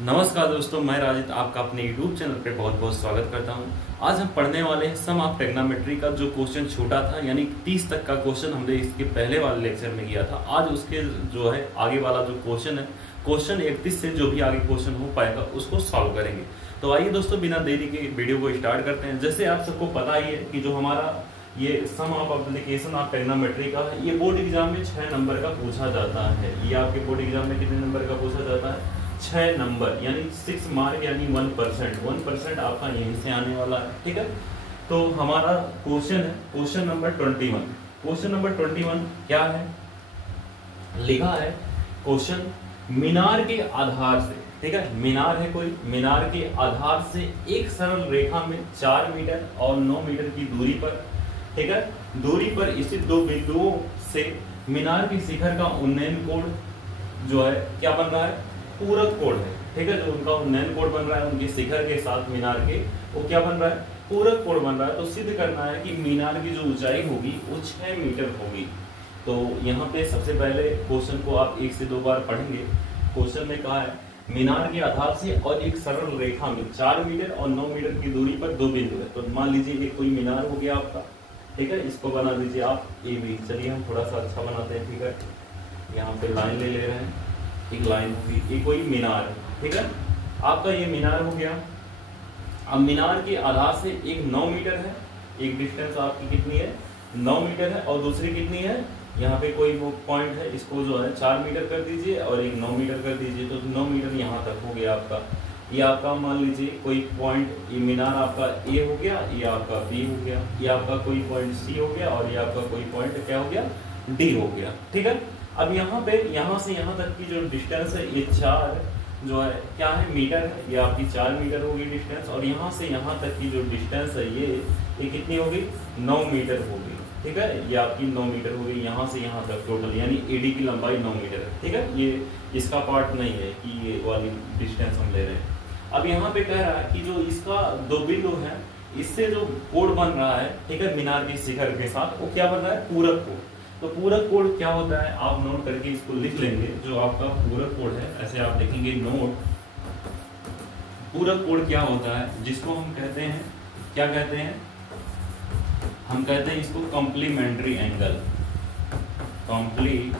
नमस्कार दोस्तों, मैं राजित आपका अपने YouTube चैनल पे बहुत बहुत स्वागत करता हूं। आज हम पढ़ने वाले हैं सम ऑफ ट्रिग्नोमेट्री का जो क्वेश्चन छूटा था, यानी 30 तक का क्वेश्चन हमने इसके पहले वाले लेक्चर में किया था। आज उसके जो है आगे वाला जो क्वेश्चन है, क्वेश्चन 31 से जो भी आगे क्वेश्चन हो पाएगा उसको सॉल्व करेंगे। तो आइए दोस्तों, बिना देरी के वीडियो को स्टार्ट करते हैं। जैसे आप सबको पता ही है कि जो हमारा ये सम ऑफ एप्लीकेशन ऑफ ट्रिग्नोमेट्री का है, ये बोर्ड एग्जाम में 6 नंबर का पूछा जाता है। ये आपके बोर्ड एग्जाम में कितने नंबर का पूछा जाता है? 6 नंबर, यानी 6 मार्क, यानी 1% आपका यहीं से आने वाला है। ठीक है, तो हमारा क्वेश्चन है क्वेश्चन नंबर 21। क्वेश्चन नंबर 21 क्या है? लिखा है क्वेश्चन, मीनार के आधार से, ठीक है, मीनार है कोई, मीनार के आधार से एक सरल रेखा में 4 मीटर और 9 मीटर की दूरी पर, ठीक है, दूरी पर स्थित दो बिंदुओं से मीनार के शिखर का उन्नयन कोण जो है क्या बन रहा है? पूरक कोण है। ठीक है, जो उनका उन्नयन कोण बन रहा है उनके शिखर के साथ मीनार के, वो क्या बन रहा है? पूरक कोण बन रहा है। तो सिद्ध करना है कि मीनार की जो ऊंचाई होगी वो 6 मीटर होगी। तो यहाँ पे सबसे पहले क्वेश्चन को आप 1 से 2 बार पढ़ेंगे। क्वेश्चन में कहा है मीनार के आधार से और एक सरल रेखा में 4 मीटर और 9 मीटर की दूरी पर दो बिंदु है। तो मान लीजिए ये कोई मीनार हो गया आपका, ठीक है, इसको बना दीजिए आप ए बी। चलिए हम थोड़ा सा अच्छा बनाते हैं। ठीक है, यहाँ पे लाइन ले रहे हैं, एक लाइन होगी, ये कोई मीनार है। ठीक है, आपका ये मीनार हो गया। अब मीनार के आधार से एक 9 मीटर है, एक डिस्टेंस आपकी कितनी है? 9 मीटर है, और दूसरी कितनी है? यहाँ पे कोई वो पॉइंट है, इसको जो है 4 मीटर कर दीजिए और एक 9 मीटर कर दीजिए। तो 9 मीटर यहाँ तक हो गया आपका। ये आपका मान लीजिए कोई पॉइंट, ये मीनार आपका ए हो गया, ये आपका बी हो गया, ये आपका कोई पॉइंट सी हो गया, और ये आपका कोई पॉइंट क्या हो गया? डी हो गया। ठीक है, अब यहाँ पे यहाँ से यहाँ तक की जो डिस्टेंस है ये 4 जो है क्या है? मीटर है। ये आपकी 4 मीटर होगी डिस्टेंस, और यहाँ से यहाँ तक की जो डिस्टेंस है ये कितनी होगी? 9 मीटर होगी। ठीक है, ये आपकी 9 मीटर होगी यहाँ से यहाँ तक टोटल, यानी एडी की लंबाई 9 मीटर है। ठीक है, ये इसका पार्ट नहीं है कि ये वाली डिस्टेंस हम ले रहे हैं। अब यहाँ पे कह रहा है कि जो इसका दो बिंदु है, इससे जो कोण बन रहा है, ठीक है, मीनार के शिखर के साथ, वो क्या बन रहा है? पूरक कोण। तो पूरक कोण क्या होता है आप नोट करके इसको लिख लेंगे। जो आपका पूरक कोण है, ऐसे आप लिखेंगे नोट। पूरक कोण क्या होता है? जिसको हम कहते हैं, क्या कहते हैं? हम कहते हैं इसको complementary angle. Complementary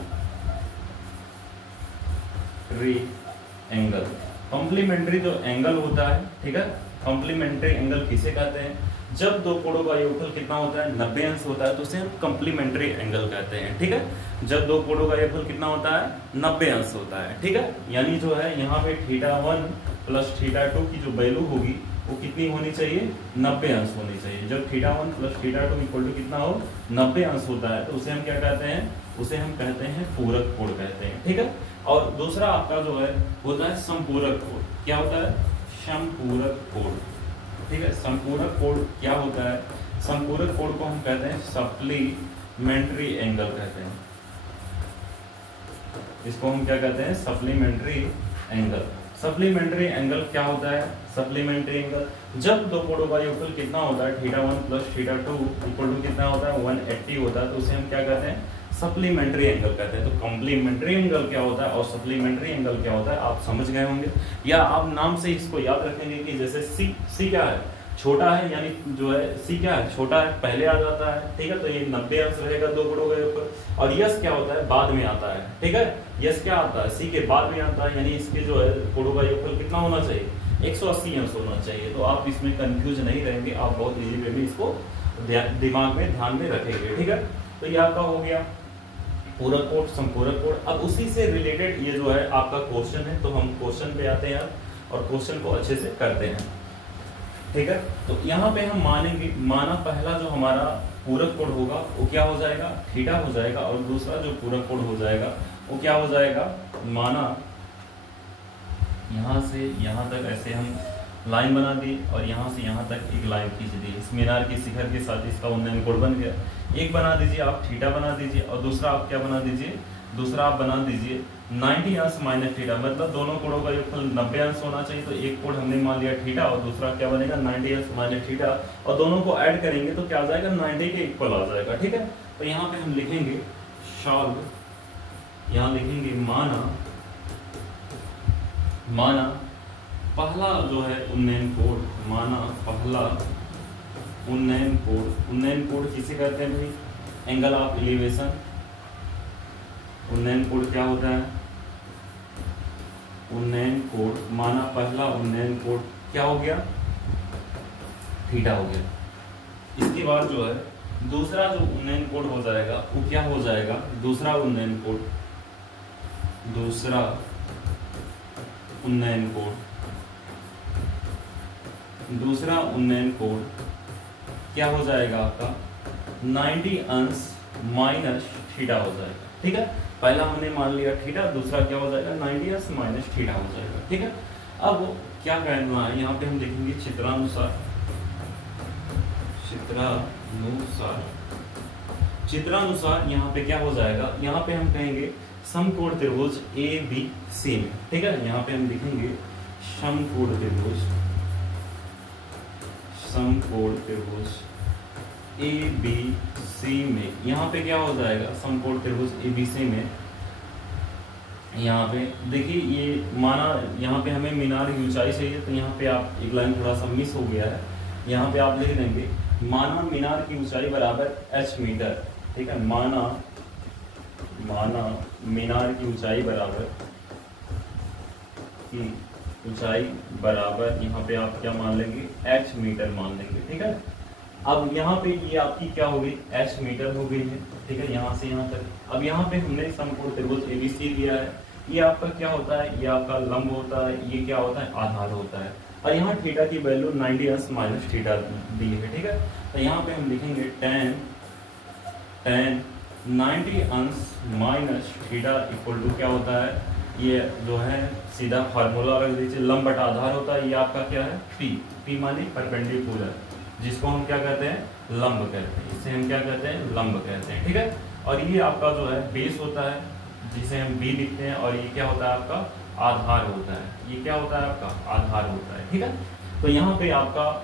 angle, complementary जो एंगल होता है, ठीक है, कॉम्प्लीमेंट्री एंगल किसे कहते हैं? जब दो कोणों का योगफल कितना होता है? 90 अंश होता है, तो उसे हम कॉम्प्लीमेंट्री एंगल कहते हैं। ठीक है, जब दो कोणों का योगफल कितना होता है? 90 अंश होता है। ठीक है, यानी जो है यहाँ पे θ1 प्लस θ2 की जो वैल्यू होगी वो कितनी होनी चाहिए? 90 अंश होनी चाहिए। जब θ1 प्लस θ2 इक्वल टू कितना हो? 90 अंश होता है, तो उसे हम क्या कहते हैं? उसे हम कहते हैं पूरक कोण कहते हैं। ठीक है, और दूसरा आपका जो है होता है समपूरक कोण। क्या होता है? समपूरक कोण। ठीक है, समपूरक कोण क्या होता है? समपूरक कोण को हम कहते हैं सप्लीमेंट्री एंगल कहते हैं। इसको हम क्या कहते हैं? Supplementary angle. सप्लीमेंट्री एंगल क्या होता है? सप्लीमेंट्री एंगल जब दो कोणों का योगफल कितना होता है? θ1 प्लस θ2 इक्वल टू कितना होता है? 180 होता है, तो उसे हम क्या कहते हैं? सप्लीमेंट्री एंगल कहते हैं। तो कॉम्प्लीमेंट्री एंगल क्या होता है और सप्लीमेंट्री एंगल क्या होता है आप समझ गए होंगे, या आप नाम से इसको याद रखेंगे कि जैसे सी क्या है? छोटा है, यानी जो है सी क्या है? छोटा है, पहले आ जाता है। ठीक है, तो ये 90 अंश रहेगा दो कोणों के ऊपर। और यस क्या होता है? बाद में आता है। ठीक है, यस क्या आता है? सी के बाद में आता है, यानी इसके जो है कोणों का योगफल कितना होना चाहिए? 180 अंश होना चाहिए। तो आप इसमें कंफ्यूज नहीं रहेंगे, आप बहुत इजी वे में इसको दिमाग में ध्यान में रखेंगे। ठीक है, तो ये आपका हो गया पूरक कोण, समपूरक कोण। अब उसी से रिलेटेड ये जो है आपका क्वेश्चन है, तो हम क्वेश्चन पे आते हैं और क्वेश्चन को अच्छे से करते हैं। ठीक है, तो यहाँ पे हम मानेंगे, माना पहला जो हमारा पूरक कोण होगा वो क्या हो जाएगा? थीटा हो जाएगा, और दूसरा जो पूरक कोण हो जाएगा वो क्या हो जाएगा? माना यहाँ से यहाँ तक ऐसे हम लाइन बना दी, और यहाँ से यहाँ तक एक लाइन खींच दी। इस मीनार के शिखर के साथ इसका उन्नयन कोण बन गया। एक बना दीजिए आप थीटा बना दीजिए, और दूसरा आप क्या बना दीजिए? दूसरा आप बना दीजिए 90 अंश माइनस थीटा, मतलब दोनों कोणों का योगफल 90 अंश होना चाहिए। तो एक कोण हमने मान लिया थीटा, और दूसरा क्या बनेगा? 90 अंश माइनस थीटा, और दोनों को ऐड करेंगे तो क्या आ जाएगा? 90 के इक्वल आ जाएगा। ठीक है, तो यहाँ पे हम लिखेंगे सॉल्व, यहाँ लिखेंगे माना पहला जो है उन्नयन कोण, माना पहला उन्नयन कोण किसे कहते हैं भाई? Angle of elevation. उन्नयन कोण क्या होता है? उन्नयन कोण, माना पहला उन्नयन कोण क्या हो गया? थीटा हो गया। इसके बाद जो है दूसरा जो उन्नयन कोण हो जाएगा वो क्या हो जाएगा? दूसरा उन्नयन कोण क्या हो जाएगा आपका? 90 अंश माइनस थीटा हो जाएगा। ठीक है, पहला हमने मान लिया थीटा, दूसरा क्या हो जाएगा? 90 अंश माइनस थीटा हो जाएगा। ठीक है, अब क्या करना है यहाँ पे हम देखेंगे चित्रानुसार यहाँ पे क्या हो जाएगा? यहाँ पे हम कहेंगे समकोण त्रिभुज ABC में। ठीक है, यहाँ पे हम लिखेंगे समकोण त्रिभुज ABC में। यहाँ पे क्या हो जाएगा? समकोण त्रिभुज ABC में यहाँ पे देखिए, ये माना यहाँ पे हमें मीनार की ऊंचाई चाहिए, तो यहाँ पे आप एक लाइन थोड़ा सा मिस हो गया है। यहाँ पे आप लिख देंगे माना मीनार की ऊंचाई बराबर h मीटर। ठीक है, माना मीनार की ऊंचाई बराबर यहाँ पे आप क्या मान लेंगे? h मीटर मान लेंगे। ठीक है, अब यहाँ पे ये आपकी क्या हो गई? h मीटर हो गई है। ठीक है, यहाँ से यहाँ तक। अब यहाँ पे हमने समकोण त्रिभुज ABC दिया है, ये आपका क्या होता है? ये आपका लंब होता है, ये क्या होता है? आधार होता है। और यहाँ थीटा की वैल्यू 90 अंश माइनस थीटा दी है। ठीक है, तो यहाँ पे हम लिखेंगे tan 90 अंश माइनस थीटा इक्वल टू क्या होता है? ये जो है सीधा फार्मूला रख दीजिए, लंब बटा आधार होता है। ये आपका क्या है? P माने परपेंडिकुलर, जिसको हम क्या कहते हैं? लंब कहते हैं। इसे हम क्या कहते हैं? लंब कहते हैं। ठीक है, और ये आपका जो है बेस होता है, जिसे हम B लिखते हैं, और ये क्या होता है? आपका आधार होता है। ये क्या होता है? आपका आधार होता है। ठीक है, तो यहाँ पे आपका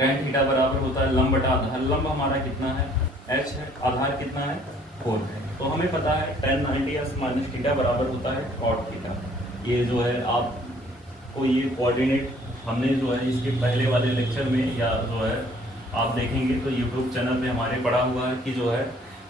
tan थीटा बराबर होता है लंब बटा आधार। लंब हमारा कितना है? h है, आधार कितना है? 4 है। तो हमें पता है tan 90 अंश माइनस थीटा बराबर होता है cot थीटा। ये जो है आपको ये कोऑर्डिनेट हमने जो है इसके पहले वाले लेक्चर में, या जो है आप देखेंगे तो यूट्यूब चैनल पे हमारे पढ़ा हुआ है कि जो है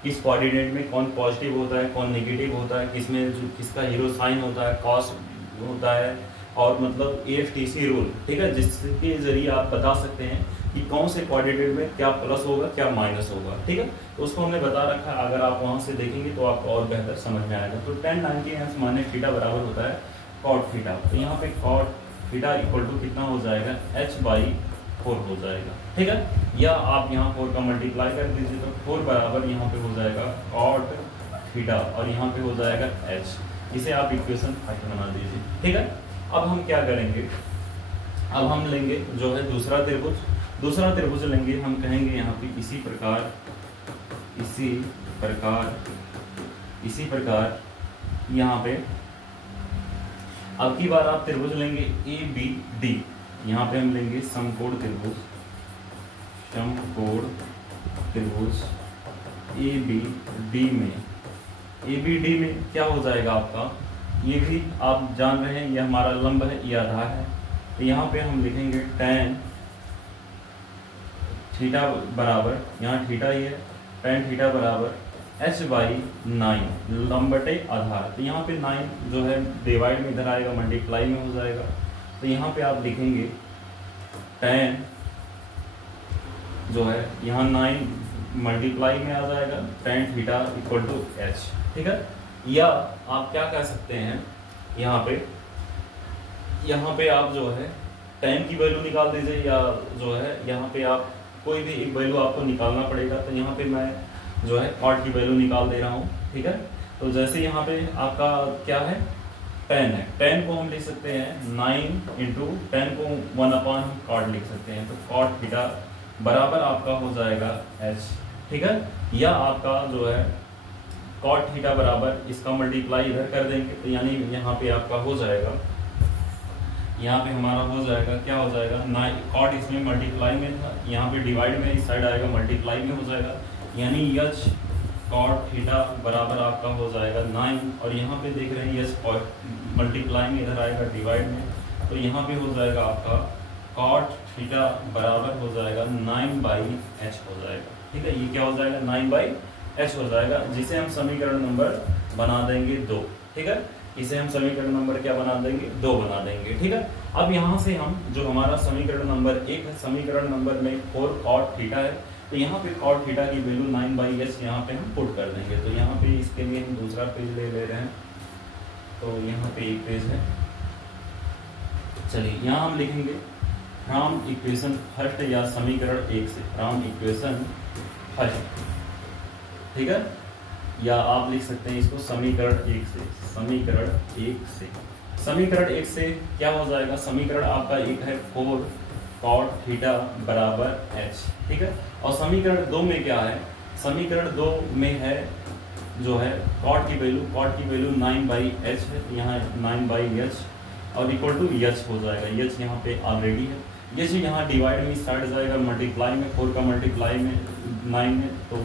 किस कोऑर्डिनेट में कौन पॉजिटिव होता है, कौन नेगेटिव होता है, किसमें जो किसका हीरो साइन होता है, कॉस होता है, और मतलब AFTC रूल। ठीक है, जिसके जरिए आप बता सकते हैं कि कौन से कोऑर्डिनेट में क्या प्लस होगा, क्या माइनस होगा। ठीक है, तो उसको हमने बता रखा है। अगर आप वहां से देखेंगे तो आपको और बेहतर समझ में आएगा। तो tan 90 अंश माइनस थीटा बराबर होता है cot थीटा। तो यहाँ पे cot थीटा इक्वल टू कितना हो जाएगा? h/4 हो जाएगा। ठीक है, या आप यहाँ 4 का मल्टीप्लाई कर दीजिए, तो 4 बराबर यहाँ पे हो जाएगा cot थीटा, और यहाँ पे हो जाएगा h। इसे आप इक्वेशन 5 बना दीजिए। ठीक है, अब हम क्या करेंगे? अब हम लेंगे जो है दूसरा त्रिभुज लेंगे। हम कहेंगे यहाँ पे इसी प्रकार यहाँ पे अब की बार आप त्रिभुज लेंगे ABD। यहाँ पे हम लेंगे समकोण त्रिभुज ABD में क्या हो जाएगा आपका? ये भी आप जान रहे हैं, ये हमारा लंब है, ये आधार है। तो यहाँ पे हम लिखेंगे tan थीटा बराबर, यहाँ थीटा ही है, tan थीटा बराबर h/9 लंब बटे आधार। तो यहाँ पे 9 जो है डिवाइड में इधर आएगा, मल्टीप्लाई में हो जाएगा। तो यहाँ पे आप लिखेंगे tan जो है यहाँ 9 मल्टीप्लाई में आ जाएगा, tan theta equal to h। ठीक है, या आप क्या कह सकते हैं? यहाँ पे आप जो है tan की वैल्यू निकाल दीजिए, या जो है यहाँ पे आप कोई भी एक वैल्यू आपको निकालना पड़ेगा। तो यहाँ पे मैं जो है cot की वैल्यू निकाल दे रहा हूँ। ठीक है, तो जैसे यहाँ पे आपका क्या है? tan है, tan को हम लिख सकते हैं 9 इंटू tan को 1/cot लिख सकते हैं। तो cot थीटा बराबर आपका हो जाएगा h। ठीक है, या आपका जो है cot थीटा बराबर इसका मल्टीप्लाई इधर कर देंगे, तो यानी यहाँ पे आपका हो जाएगा, यहाँ पे हमारा हो जाएगा क्या हो जाएगा? 9 cot इसमें मल्टीप्लाई में था, यहाँ पे डिवाइड में इस साइड आएगा, मल्टीप्लाई में हो जाएगा, यानी h cot थीटा बराबर आपका हो जाएगा 9। और यहाँ पे देख रहे हैं h मल्टीप्लाई में इधर आएगा डिवाइड में, तो यहाँ पे हो जाएगा आपका cot थीटा बराबर हो जाएगा 9/h हो जाएगा। ठीक है, ये क्या हो जाएगा 9/h हो जाएगा, जिसे हम समीकरण नंबर बना देंगे 2। ठीक है, इसे हम समीकरण नंबर क्या बना देंगे 2 बना देंगे। ठीक है, अब यहाँ से हम जो हमारा समीकरण नंबर 1 है, समीकरण नंबर में 4 cot थीटा है, तो यहाँ पे cot थीटा की वैल्यू 9/h यहाँ पे हम पुट कर देंगे। तो यहाँ पे इसके लिए हम दूसरा पेज ले रहे हैं, तो यहाँ पे एक पेज है। चलिए यहाँ हम लिखेंगे फ्रॉम इक्वेशन फर्स्ट या समीकरण 1 से, फ्रॉम इक्वेशन फर्स्ट। ठीक है, या आप लिख सकते हैं इसको समीकरण 1 से, समीकरण 1 से। समीकरण 1 से क्या हो जाएगा, समीकरण आपका एक है 4 cot थीटा बराबर h। ठीक है, और समीकरण 2 में क्या है, समीकरण 2 में है जो है cot की वैल्यू 9/h है, यहाँ 9/h और इक्वल टू h हो जाएगा। h यहाँ पे ऑलरेडी है, ये जो यहाँ डिवाइड में स्टार्ट जाएगा मल्टीप्लाई में, 4 का मल्टीप्लाई में 9 में, तो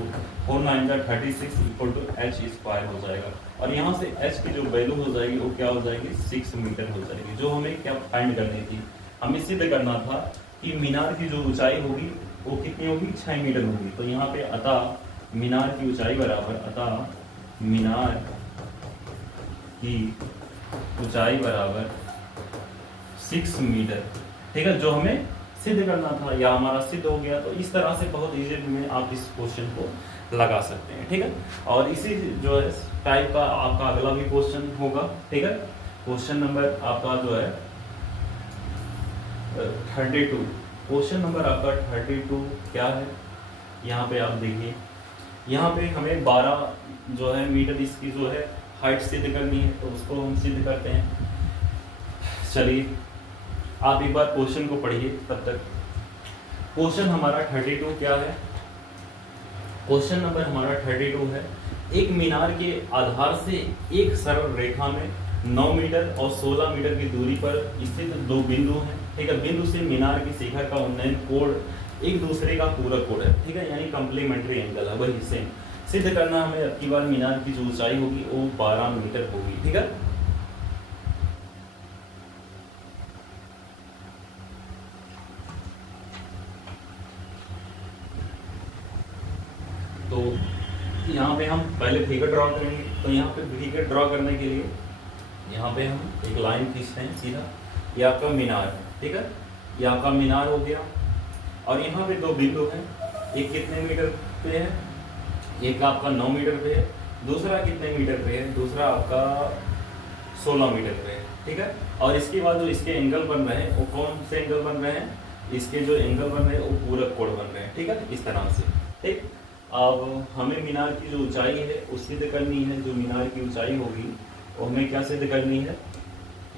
4 9 का 36 इक्वल टू h स्क्वायर हो जाएगा। और यहाँ से h की जो वैल्यू हो जाएगी वो क्या हो जाएगी 6 मीटर हो जाएगी। जो हमें क्या फाइंड करनी थी, हमें सिद्ध करना था कि मीनार की जो ऊंचाई होगी वो कितनी होगी 6 मीटर होगी। तो यहाँ पे अतः मीनार की ऊंचाई बराबर, अतः मीनार की ऊंचाई बराबर 6 मीटर। ठीक है, जो हमें सिद्ध करना था या हमारा सिद्ध हो गया। तो इस तरह से बहुत इजी में आप इस क्वेश्चन को लगा सकते हैं। ठीक है, और इसी जो है टाइप का आपका अगला भी क्वेश्चन होगा। ठीक है, क्वेश्चन नंबर आपका जो है 32, क्वेश्चन नंबर आपका 32 क्या है, यहाँ पे आप देखिए, यहाँ पे हमें 12 जो है मीटर इसकी जो है हाइट सिद्ध करनी है, तो उसको हम सिद्ध करते हैं। चलिए आप एक बार क्वेश्चन को पढ़िए तब तक। क्वेश्चन हमारा 32 क्या है, क्वेश्चन नंबर हमारा 32 है, एक मीनार के आधार से एक सरल रेखा में 9 मीटर और 16 मीटर की दूरी पर स्थित 2 बिंदु हैं। ठीक है, बिंदु से मीनार की शिखर का उन्नयन कोण एक दूसरे का पूरक कोण है। ठीक है, यानी कम्प्लीमेंट्री एंगल है, वही सेम सिद्ध करना हमें। अब की बार मीनार की जो ऊंचाई होगी वो 12 मीटर होगी। ठीक है, तो यहाँ पे हम पहले फिगर ड्रॉ करेंगे। तो यहाँ पे फिगर ड्रॉ करने के लिए यहाँ पे हम एक लाइन खींचते हैं सीधा, ये आपका मीनार है। ठीक है, ये आपका मीनार हो गया, और यहाँ पे 2 बिंदु हैं, एक कितने मीटर पे है, एक आपका 9 मीटर पे है, दूसरा कितने मीटर पे है, दूसरा आपका 16 मीटर पे है। ठीक है, और इसके बाद जो इसके एंगल बन रहे हैं वो कौन से एंगल बन रहे हैं, इसके जो एंगल बन रहे हैं वो पूरक कोण बन रहे हैं। ठीक है, इस तरह से। ठीक, अब हमें मीनार की जो ऊंचाई है वो सिद्ध करनी है। जो मीनार की ऊंचाई होगी वो हमें क्या सिद्ध करनी है,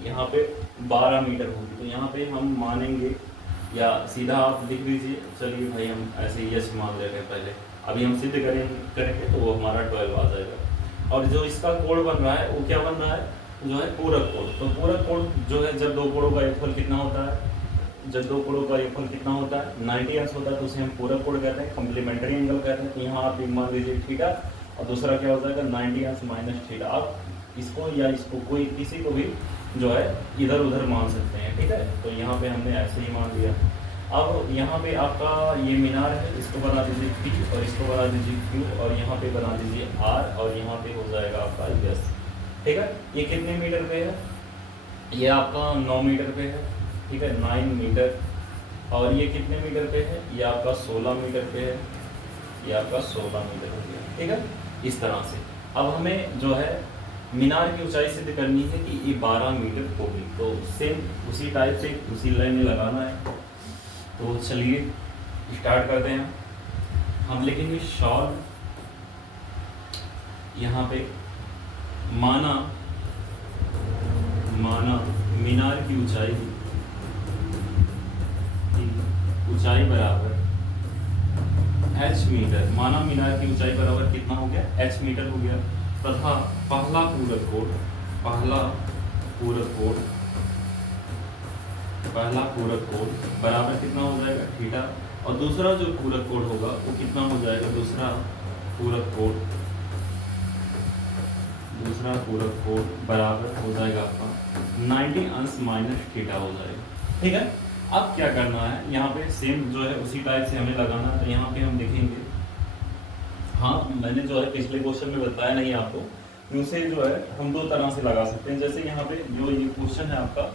यहाँ पे 12 मीटर होगी। तो यहाँ पे हम मानेंगे, या सीधा आप लिख दीजिए। चलिए भाई हम ऐसे यस मान ले रहे हैं पहले, अभी हम सिद्ध करेंगे तो वो हमारा 12 आ जाएगा। और जो इसका कोण बन रहा है वो क्या बन रहा है, जो है पूरक कोण। तो पूरक कोण जो है जब 2 कोणों का योगफल कितना होता है, जब 2 कोणों का योगफल कितना होता है 90 अंश होता है, तो उसे हम पूरक कोण कहते हैं, कम्प्लीमेंट्री एंगल कहते हैं। तो यहाँ आप मान लीजिए थीटा, और दूसरा क्या हो जाएगा 90 अंश माइनस थीटा। आप इसको या इसको कोई किसी को भी जो है इधर उधर मान सकते हैं। ठीक है, तो यहाँ पे हमने ऐसे ही मान लिया। अब यहाँ पे आपका ये मीनार है, इसको बना दीजिए P और इसको बना दीजिए Q, और यहाँ पे बना दीजिए R, और यहाँ पे हो जाएगा आपका S। ठीक है, ये कितने मीटर पे है, ये आपका 9 मीटर पे है। ठीक है, 9 मीटर, और ये कितने मीटर पे है, ये आपका 16 मीटर पे है, ये आपका 16 मीटर हो गया। ठीक है, इस तरह से अब हमें जो है मीनार की ऊंचाई सिद्ध करनी है कि ये 12 मीटर होगी। तो सेम उसी टाइप से उसी लाइन में लगाना है। तो चलिए स्टार्ट करते हैं। हम लिखेंगे सॉल्व, यहाँ पे माना मीनार की ऊंचाई बराबर h मीटर। माना मीनार की ऊंचाई बराबर कितना हो गया, h मीटर हो गया, तथा पहला पूरक कोण बराबर कितना हो जाएगा थीटा, और दूसरा जो पूरक कोण होगा वो कितना हो जाएगा, दूसरा पूरक कोण बराबर हो जाएगा आपका 90 अंश माइनस थीटा हो जाएगा। ठीक है, अब क्या करना है, यहाँ पे सेम जो है उसी टाइप से हमें लगाना है। तो यहाँ पे हम लिखेंगे, हाँ मैंने जो है पिछले क्वेश्चन में बताया नहीं आपको, उसे जो है हम दो तरह से लगा सकते हैं। जैसे यहाँ पे जो ये क्वेश्चन है आपका,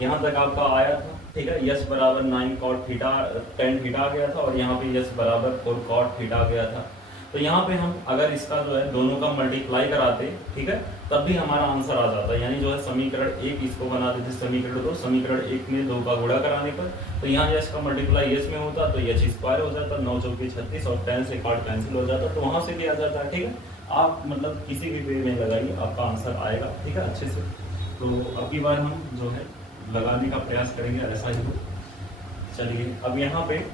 यहाँ तक आपका आया था, ठीक है, यस बराबर 9 cot थीटा 10 थीटा आ गया था, और यहाँ पे यस बराबर 4 cot थीटा आ गया था। तो यहाँ पे हम अगर इसका जो है दोनों का मल्टीप्लाई कराते, ठीक है, तब भी हमारा आंसर आ जाता है। यानी जो है समीकरण 1 इसको बना देते समीकरण 2, समीकरण 1 में 2 का गुणा कराने पर, तो यहाँ यस का मल्टीप्लाई यस में होता तो यस स्क्वायर हो जाता, 9 चौके 36 और 10 से cot कैंसिल हो जाता, तो वहां से भी आ जाता है। ठीक है, आप मतलब किसी भी वे में लगाइए, आपका आंसर आएगा। ठीक है, अच्छे से। तो अब की बार हम जो है लगाने का प्रयास करेंगे, ऐसा ही हो। चलिए, अब यहाँ पे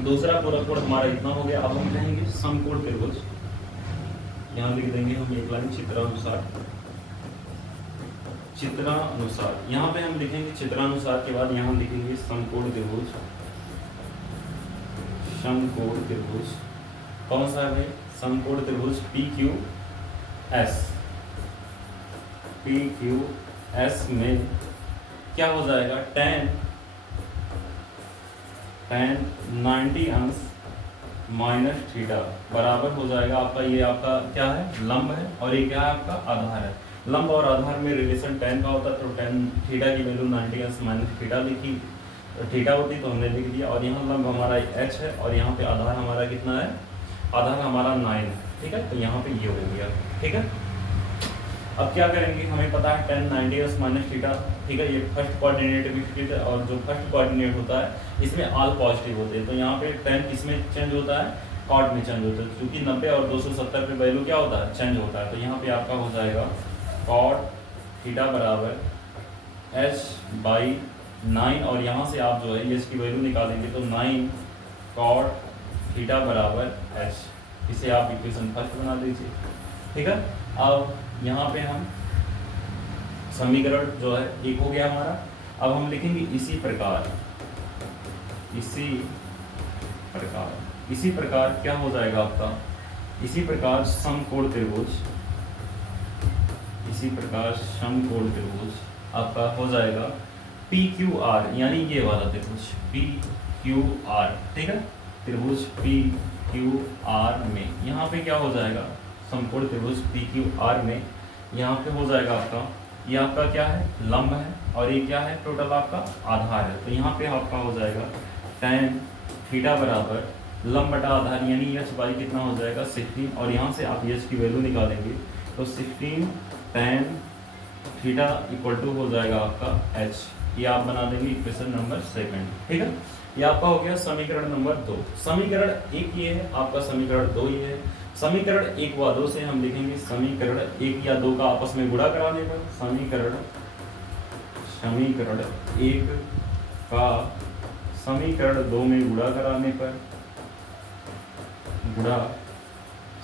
दूसरा पूरा कोड हमारा इतना हो गया। अब हम कहेंगे समकोण त्रिभुज, यहाँ लिख देंगे हम एक लाइन चित्रानुसार। चित्रानुसार यहाँ पे हम लिखेंगे, चित्रानुसार के बाद यहाँ लिखेंगे समकोण त्रिभुज। समकोण त्रिभुज कौन सा है? समकोण त्रिभुज PQS। PQS में क्या हो जाएगा, tan 90 अंश माइनस थीटा बराबर हो जाएगा आपका, ये आपका क्या है, लंब है, और ये क्या है, आपका आधार है। लंब और आधार में रिलेशन tan का होता है, तो tan थीटा की वैल्यू 90 अंश माइनस थीटा लिखी, थीटा होती तो हमने लिख दिया। और यहाँ लंब हमारा h है, और यहाँ पे आधार हमारा कितना है, आधार हमारा 9 है। ठीक है, तो यहाँ पे ये हो गया। ठीक है, अब क्या करेंगे, हमें पता है tan 90 अंश माइनस थीटा, ठीक है, ये फर्स्ट कोऑर्डिनेट विपरीत है, और जो फर्स्ट कोऑर्डिनेट होता है इसमें ऑल पॉजिटिव होते हैं। तो यहाँ पे tan किसमें चेंज होता है, कॉट में चेंज होता है, क्योंकि 90 और 270 पे वैल्यू क्या होता है, चेंज होता है। तो यहाँ पे आपका हो जाएगा कॉट थीटा बराबर h/9, और यहाँ से आप जो है इसकी वैल्यू निकालेंगे तो 9 कॉट थीटा बराबर h। इसे आप इक्वेशन फर्स्ट बना दीजिए। ठीक है, अब यहाँ पे हम समीकरण जो है एक हो गया हमारा। अब हम लिखेंगे इसी प्रकार, इसी प्रकार क्या हो जाएगा आपका, इसी प्रकार समकोण त्रिभुज, इसी प्रकार समकोण त्रिभुज आपका हो जाएगा PQR, यानी ये वाला त्रिभुज PQR। ठीक है, त्रिभुज PQR में यहाँ पे क्या हो जाएगा, समकोण त्रिभुज PQR में यहाँ पे हो जाएगा आपका, ये आपका क्या है, लंब है, और ये क्या है, टोटल आपका आधार है। तो यहाँ पे आपका हो जाएगा tan थीटा बराबर लंब बटा आधार, यानी h बाई कितना हो जाएगा 16, और यहाँ से आप h की वैल्यू निकालेंगे तो 16 tan थीटा इक्वल टू हो जाएगा आपका h। ये आप बना देंगे इक्वेशन नंबर 2। ठीक है, ये आपका हो गया समीकरण नंबर 2। समीकरण 1 ये है आपका, समीकरण 2 ये है। समीकरण 1 व 2 से हम लिखेंगे समीकरण 1 या 2 का आपस में गुणा कराने पर, समीकरण 1 का समीकरण 2 में गुणा कराने पर,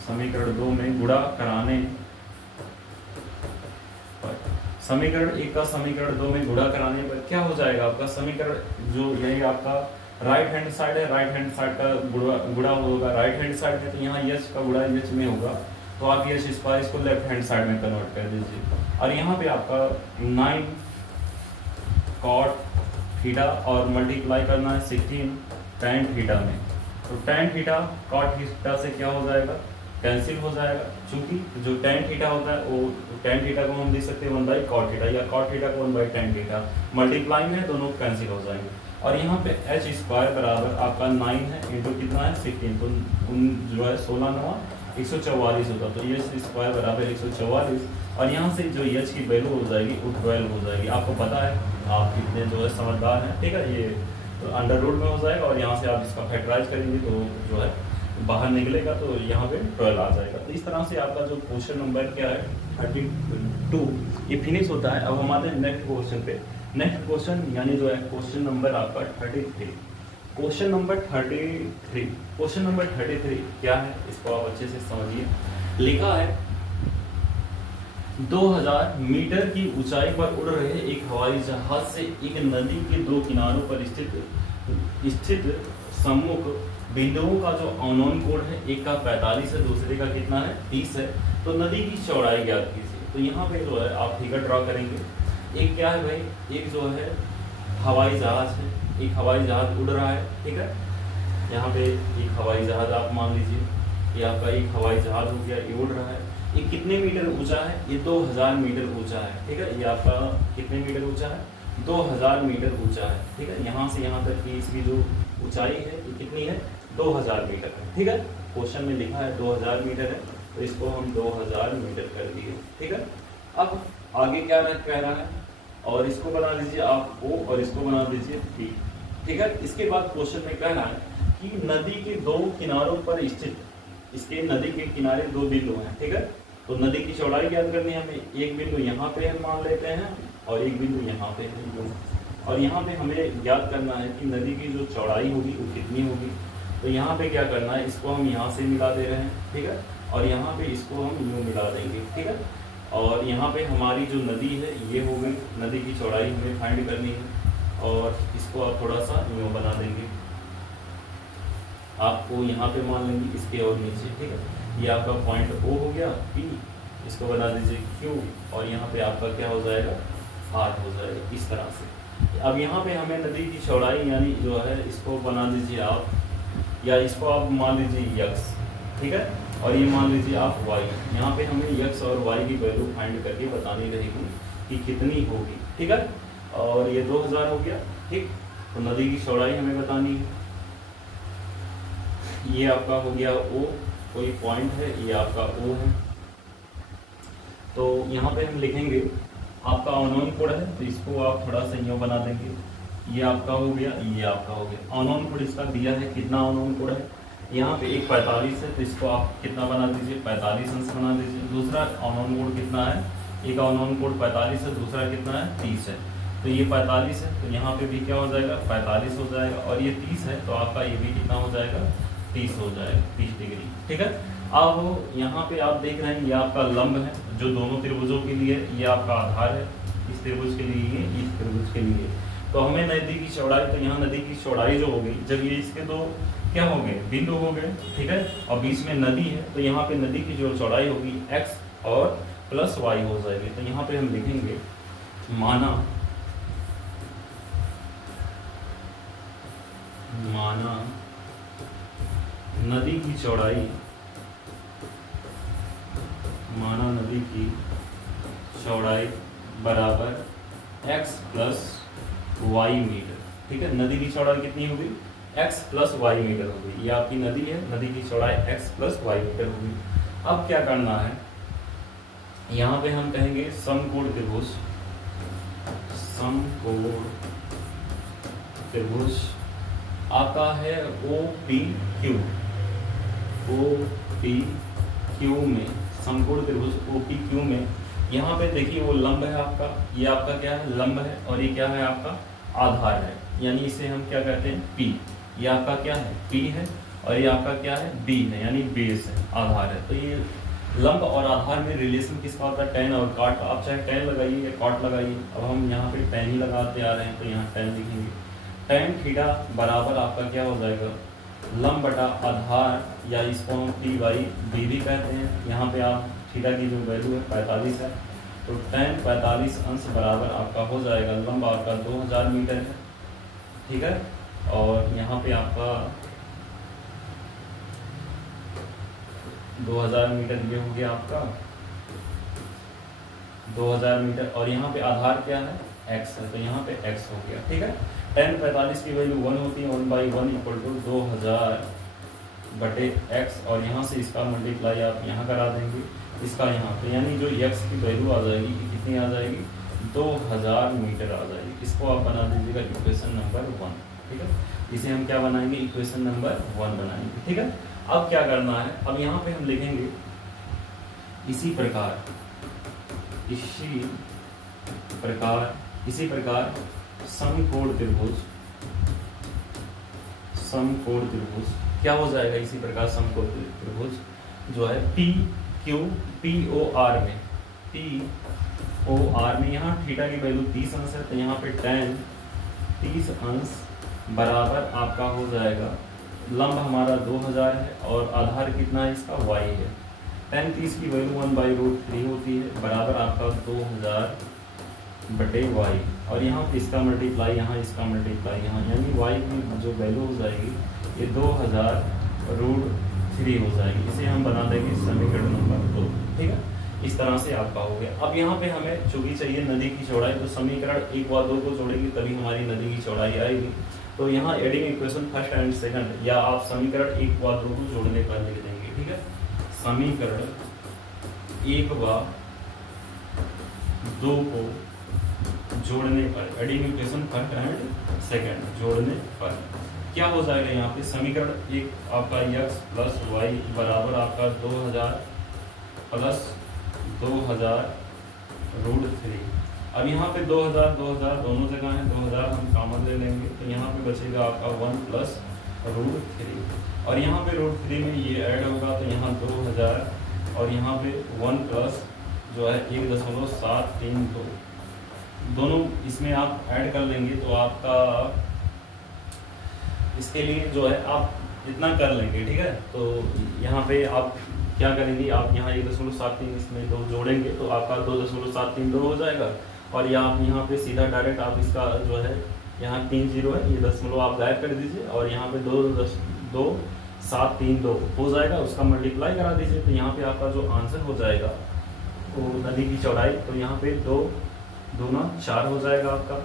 समीकरण 2 में गुणा कराने पर, समीकरण 1 का समीकरण 2 में गुणा कराने पर क्या हो जाएगा आपका, समीकरण जो यही आपका राइट हैंड साइड है, राइट हैंड साइड का गुणा होगा राइट हैंड साइड में, तो यहाँ यच का गुणा यच में होगा, तो आप यच स्क्वायर इसको लेफ्ट हैंड साइड में कन्वर्ट कर दीजिए। और यहाँ पे आपका 9 कॉट थीटा और मल्टीप्लाई करना है 16 tan थीटा में, तो tan थीटा कॉट थीटा से क्या हो जाएगा, कैंसिल हो जाएगा। चूंकि जो tan थीटा होता है वो tan थीटा को हम लिख सकते हैं 1 cot थीटा, या cot थीटा को 1 tan थीटा, मल्टीप्लाई में दोनों कैंसिल हो जाएंगे। और यहाँ पे h स्क्वायर बराबर आपका 9 है इंटू कितना है 16, तो जो है 16 9 144 होगा, तो ये स्क्वायर बराबर 144, और यहाँ से जो h की वैल्यू हो जाएगी वो 12 हो जाएगी। आपको पता है, आप कितने जो है समझदार हैं। ठीक है, ये तो अंडर रूट में हो जाएगा, और यहाँ से आप इसका फैक्टराइज करेंगे तो जो है बाहर निकलेगा, तो यहाँ पे 12 आ जाएगा। तो इस तरह से आपका जो क्वेश्चन नंबर क्या है 32 ये फिनिश होता है। अब हम आते हैं नेक्स्ट क्वेश्चन पे। नेक्स्ट क्वेश्चन यानी जो है क्वेश्चन नंबर आपका 33। क्वेश्चन नंबर 33 क्या है, इसको आप अच्छे से समझिए। लिखा है 2000 मीटर की ऊंचाई पर उड़ रहे एक हवाई जहाज से एक नदी के 2 किनारों पर स्थित सम्मुख बिंदुओं का जो अननोन कोण है, एक का 45 है, दूसरे का कितना है 30 है, तो नदी की चौड़ाई ज्ञात कीजिए। तो यहाँ पे जो है आप फिगर ड्रॉ करेंगे। एक क्या है भाई, एक जो है हवाई जहाज है, एक हवाई जहाज उड़ रहा है, ठीक है। यहाँ पे एक हवाई जहाज आप मान लीजिए, ये आपका एक हवाई जहाज हो गया, ये उड़ रहा है। ये कितने मीटर ऊंचा है, ये 2000 मीटर ऊंचा है, ठीक है। ये आपका कितने मीटर ऊंचा है, 2000 मीटर ऊंचा है, ठीक है। यहाँ से यहाँ तक की इसकी जो ऊंचाई है ये कितनी है, 2000 मीटर है, ठीक है। क्वेश्चन में लिखा है 2000 मीटर है, तो इसको हम 2000 मीटर कर दिए, ठीक है। अब आगे क्या कह रहा है, और इसको बना लीजिए आप O और इसको बना दीजिए P, ठीक है। इसके बाद क्वेश्चन में कह रहा है कि नदी के दो किनारों पर स्थित, इसके नदी के किनारे दो बिंदु हैं, ठीक है। तो नदी की चौड़ाई ज्ञात करनी है हमें, एक बिंदु यहाँ पे हम मान लेते हैं और एक बिंदु यहाँ पे है, और यहाँ पे हमें ज्ञात करना है कि नदी की जो चौड़ाई होगी वो कितनी होगी। तो यहाँ पे क्या करना है, इसको हम यहाँ से मिला दे रहे हैं, ठीक है, और यहाँ पे इसको हम यूँ मिला देंगे, ठीक है। और यहाँ पे हमारी जो नदी है ये हो गई, नदी की चौड़ाई हमें फाइंड करनी है, और इसको आप थोड़ा सा यूँ बना देंगे, आपको यहाँ पे मान लेंगे इसके और नीचे, ठीक है। ये आपका पॉइंट O हो गया, P इसको बना दीजिए Q, और यहाँ पे आपका क्या हो जाएगा, R हो जाएगा, इस तरह से। अब यहाँ पे हमें नदी की चौड़ाई यानी जो है इसको बना दीजिए आप, या इसको आप मान लीजिए x, ठीक है, और ये मान लीजिए आप y। यहाँ पे हमें x और y की वैल्यू फाइंड करके बतानी रहेगी कि कितनी होगी, ठीक है। और ये 2000 हो गया, ठीक। तो नदी की चौड़ाई हमें बतानी है, ये आपका हो गया O, कोई पॉइंट है, ये आपका O है। तो यहाँ पे हम लिखेंगे, आपका अननोन कोड है तो इसको आप थोड़ा सा यूँ बना देंगे, ये आपका हो गया, ये आपका हो गया। अननोन कोड इसका दिया है, कितना अननोन कोड है, यहाँ पे एक 45 है, तो इसको आप कितना बना दीजिए, 45 अंश बना दीजिए। दूसरा अननोन कोड कितना है, एक अननोन कोड 45 है, दूसरा कितना है, 30 है। तो ये 45 है, तो यहाँ पे भी क्या हो जाएगा, 45 हो जाएगा, और ये 30 है, तो आपका ये भी कितना हो जाएगा, 30 हो जाएगा, 30 डिग्री, ठीक है। अब यहाँ पे आप देख रहे हैं ये आपका लंब है जो दोनों त्रिभुजों के लिए, ये आपका आधार है, इस त्रिभुज के लिए, ये इस त्रिभुज के लिए। तो हमें नदी की चौड़ाई, तो यहाँ नदी की चौड़ाई जो हो गई, जब ये इसके दो क्या हो गए, बिंदु हो गए, ठीक है, और बीच में नदी है, तो यहाँ पे नदी की जो चौड़ाई होगी x और प्लस y हो जाएगी। तो यहाँ पे हम लिखेंगे माना नदी की चौड़ाई, माना नदी की चौड़ाई बराबर x प्लस y मीटर, ठीक है। नदी की चौड़ाई कितनी होगी, x प्लस y मीटर होगी, ये आपकी नदी है, नदी की चौड़ाई x प्लस y मीटर होगी। अब क्या करना है, यहाँ पे हम कहेंगे समकोण त्रिभुज, समकोण त्रिभुज आपका है OPQ, OPQ में, समकोण त्रिभुज OPQ में, यहाँ पे देखिए वो लंब है आपका, ये आपका क्या है, लंब है, और ये क्या है आपका आधार है, यानी इसे हम क्या कहते हैं, P। ये आपका क्या है, P है, और ये आपका क्या है, B है, यानी बेस है, आधार है। तो ये लंब और आधार में रिलेशन किसका होता है, tan और cot। आप चाहे tan लगाइए या cot लगाइए, अब हम यहाँ पे tan ही लगाते आ रहे हैं, तो यहाँ tan लिखेंगे। tan थीटा बराबर आपका क्या हो जाएगा, लंब बटा आधार, या इसको हम P/B भी कहते हैं। यहाँ पे आप थीटा की जो वैल्यू है 45 है, तो tan 45 अंश बराबर आपका हो जाएगा, लंब आपका 2000 मीटर है, ठीक है, और यहाँ पे आपका 2000 मीटर ये हो गया आपका 2000 मीटर, और यहाँ पे आधार क्या है, x है, तो यहाँ पे x हो गया, ठीक है। tan 45 की वैल्यू 1 होती है, 1/1 इक्वल टू 2000 बटे x, और यहाँ से इसका मल्टीप्लाई आप यहाँ करा देंगे, इसका यहाँ पे, यानी जो x की वैल्यू आ जाएगी कितनी आ जाएगी, 2000 मीटर आ जाएगी। इसको आप बना दीजिएगा इक्वेशन नंबर 1, ठीक है। इसे हम क्या बनाएंगे, इक्वेशन नंबर 1 बनाएंगे, ठीक है। अब क्या करना है, अब यहाँ पे हम लिखेंगे इसी प्रकार समकोण त्रिभुज क्या हो जाएगा, इसी प्रकार समकोण त्रिभुज जो है POR में, यहाँ थीटा की वैल्यू 30 अंश है, तो यहाँ पे tan 30 अंश बराबर आपका हो जाएगा, लंब हमारा 2000 है और आधार कितना है इसका, y है। tan 30 की वैल्यू 1/√3 होती है, बराबर आपका 2000 बटे वाई, और यहाँ पे इसका मल्टीप्लाई यहाँ, इसका मल्टीप्लाई यहाँ, यानी वाई की जो वैल्यू हो जाएगी ये 2000√3 हो जाएगी। इसे हम बना देंगे समीकरण नंबर 2। ठीक है, इस तरह से आपका हो गया। अब यहाँ पे हमें चूंकि चाहिए नदी की चौड़ाई, तो समीकरण 1 व 2 को जोड़ेंगे तभी हमारी नदी की चौड़ाई आएगी। तो यहाँ adding equation first and second, या आप समीकरण 1 व 2 को जोड़ने पर लिख देंगे। ठीक है, समीकरण 1 व 2 को जोड़ने पर, adding equation first and second जोड़ने पर क्या हो जाएगा, यहाँ पे समीकरण 1 आपका x प्लस वाई बराबर आपका 2000 प्लस 2000√3। अब यहाँ पे 2000 2000 दोनों जगह है, 2000 हम कॉमन ले लेंगे, तो यहाँ पे बचेगा आपका 1 प्लस √3, और यहाँ पे √3 में ये ऐड होगा, तो यहाँ 2000 और यहाँ पे 1 प्लस जो है 1.732, दोनों इसमें आप ऐड कर लेंगे तो आपका इसके लिए जो है आप इतना कर लेंगे। ठीक है, तो यहाँ पे आप क्या करेंगे, आप यहाँ 1.73 इसमें 2 जोड़ेंगे तो आपका 2.732 हो जाएगा, और या आप यहाँ पे सीधा डायरेक्ट आप इसका जो है यहाँ 3 0 है, ये दशमलव आप गायब कर दीजिए, और यहाँ पे 2.732 हो जाएगा, उसका मल्टीप्लाई करा दीजिए, तो यहाँ पे आपका जो आंसर हो जाएगा वो नदी की चौड़ाई, तो यहाँ पे 2 दूना 4 हो जाएगा आपका,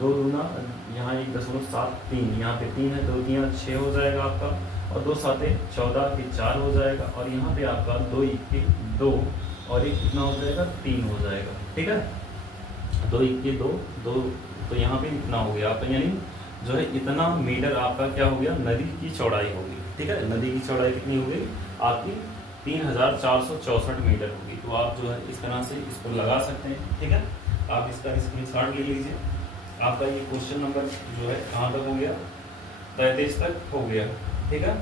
2 दूना यहाँ 1.73, यहाँ पे 3 है, 2 3 6 हो जाएगा आपका, और 2 7 14 के 4 हो जाएगा, और यहाँ पे आपका 2 1 2 और एक कितना हो जाएगा 3 हो जाएगा। ठीक है, 2 1 2 2, तो यहाँ पे इतना हो गया आपका, यानी जो है इतना मीटर आपका क्या हो गया, नदी की चौड़ाई होगी। ठीक है, नदी की चौड़ाई कितनी होगी आपकी 3464 मीटर होगी। तो आप जो है इस तरह से इसको लगा सकते हैं। ठीक है, आप इसका स्क्रीनशॉट ले लीजिए। आपका ये क्वेश्चन नंबर जो है कहाँ तक हो गया, 33 तक हो गया। ठीक है,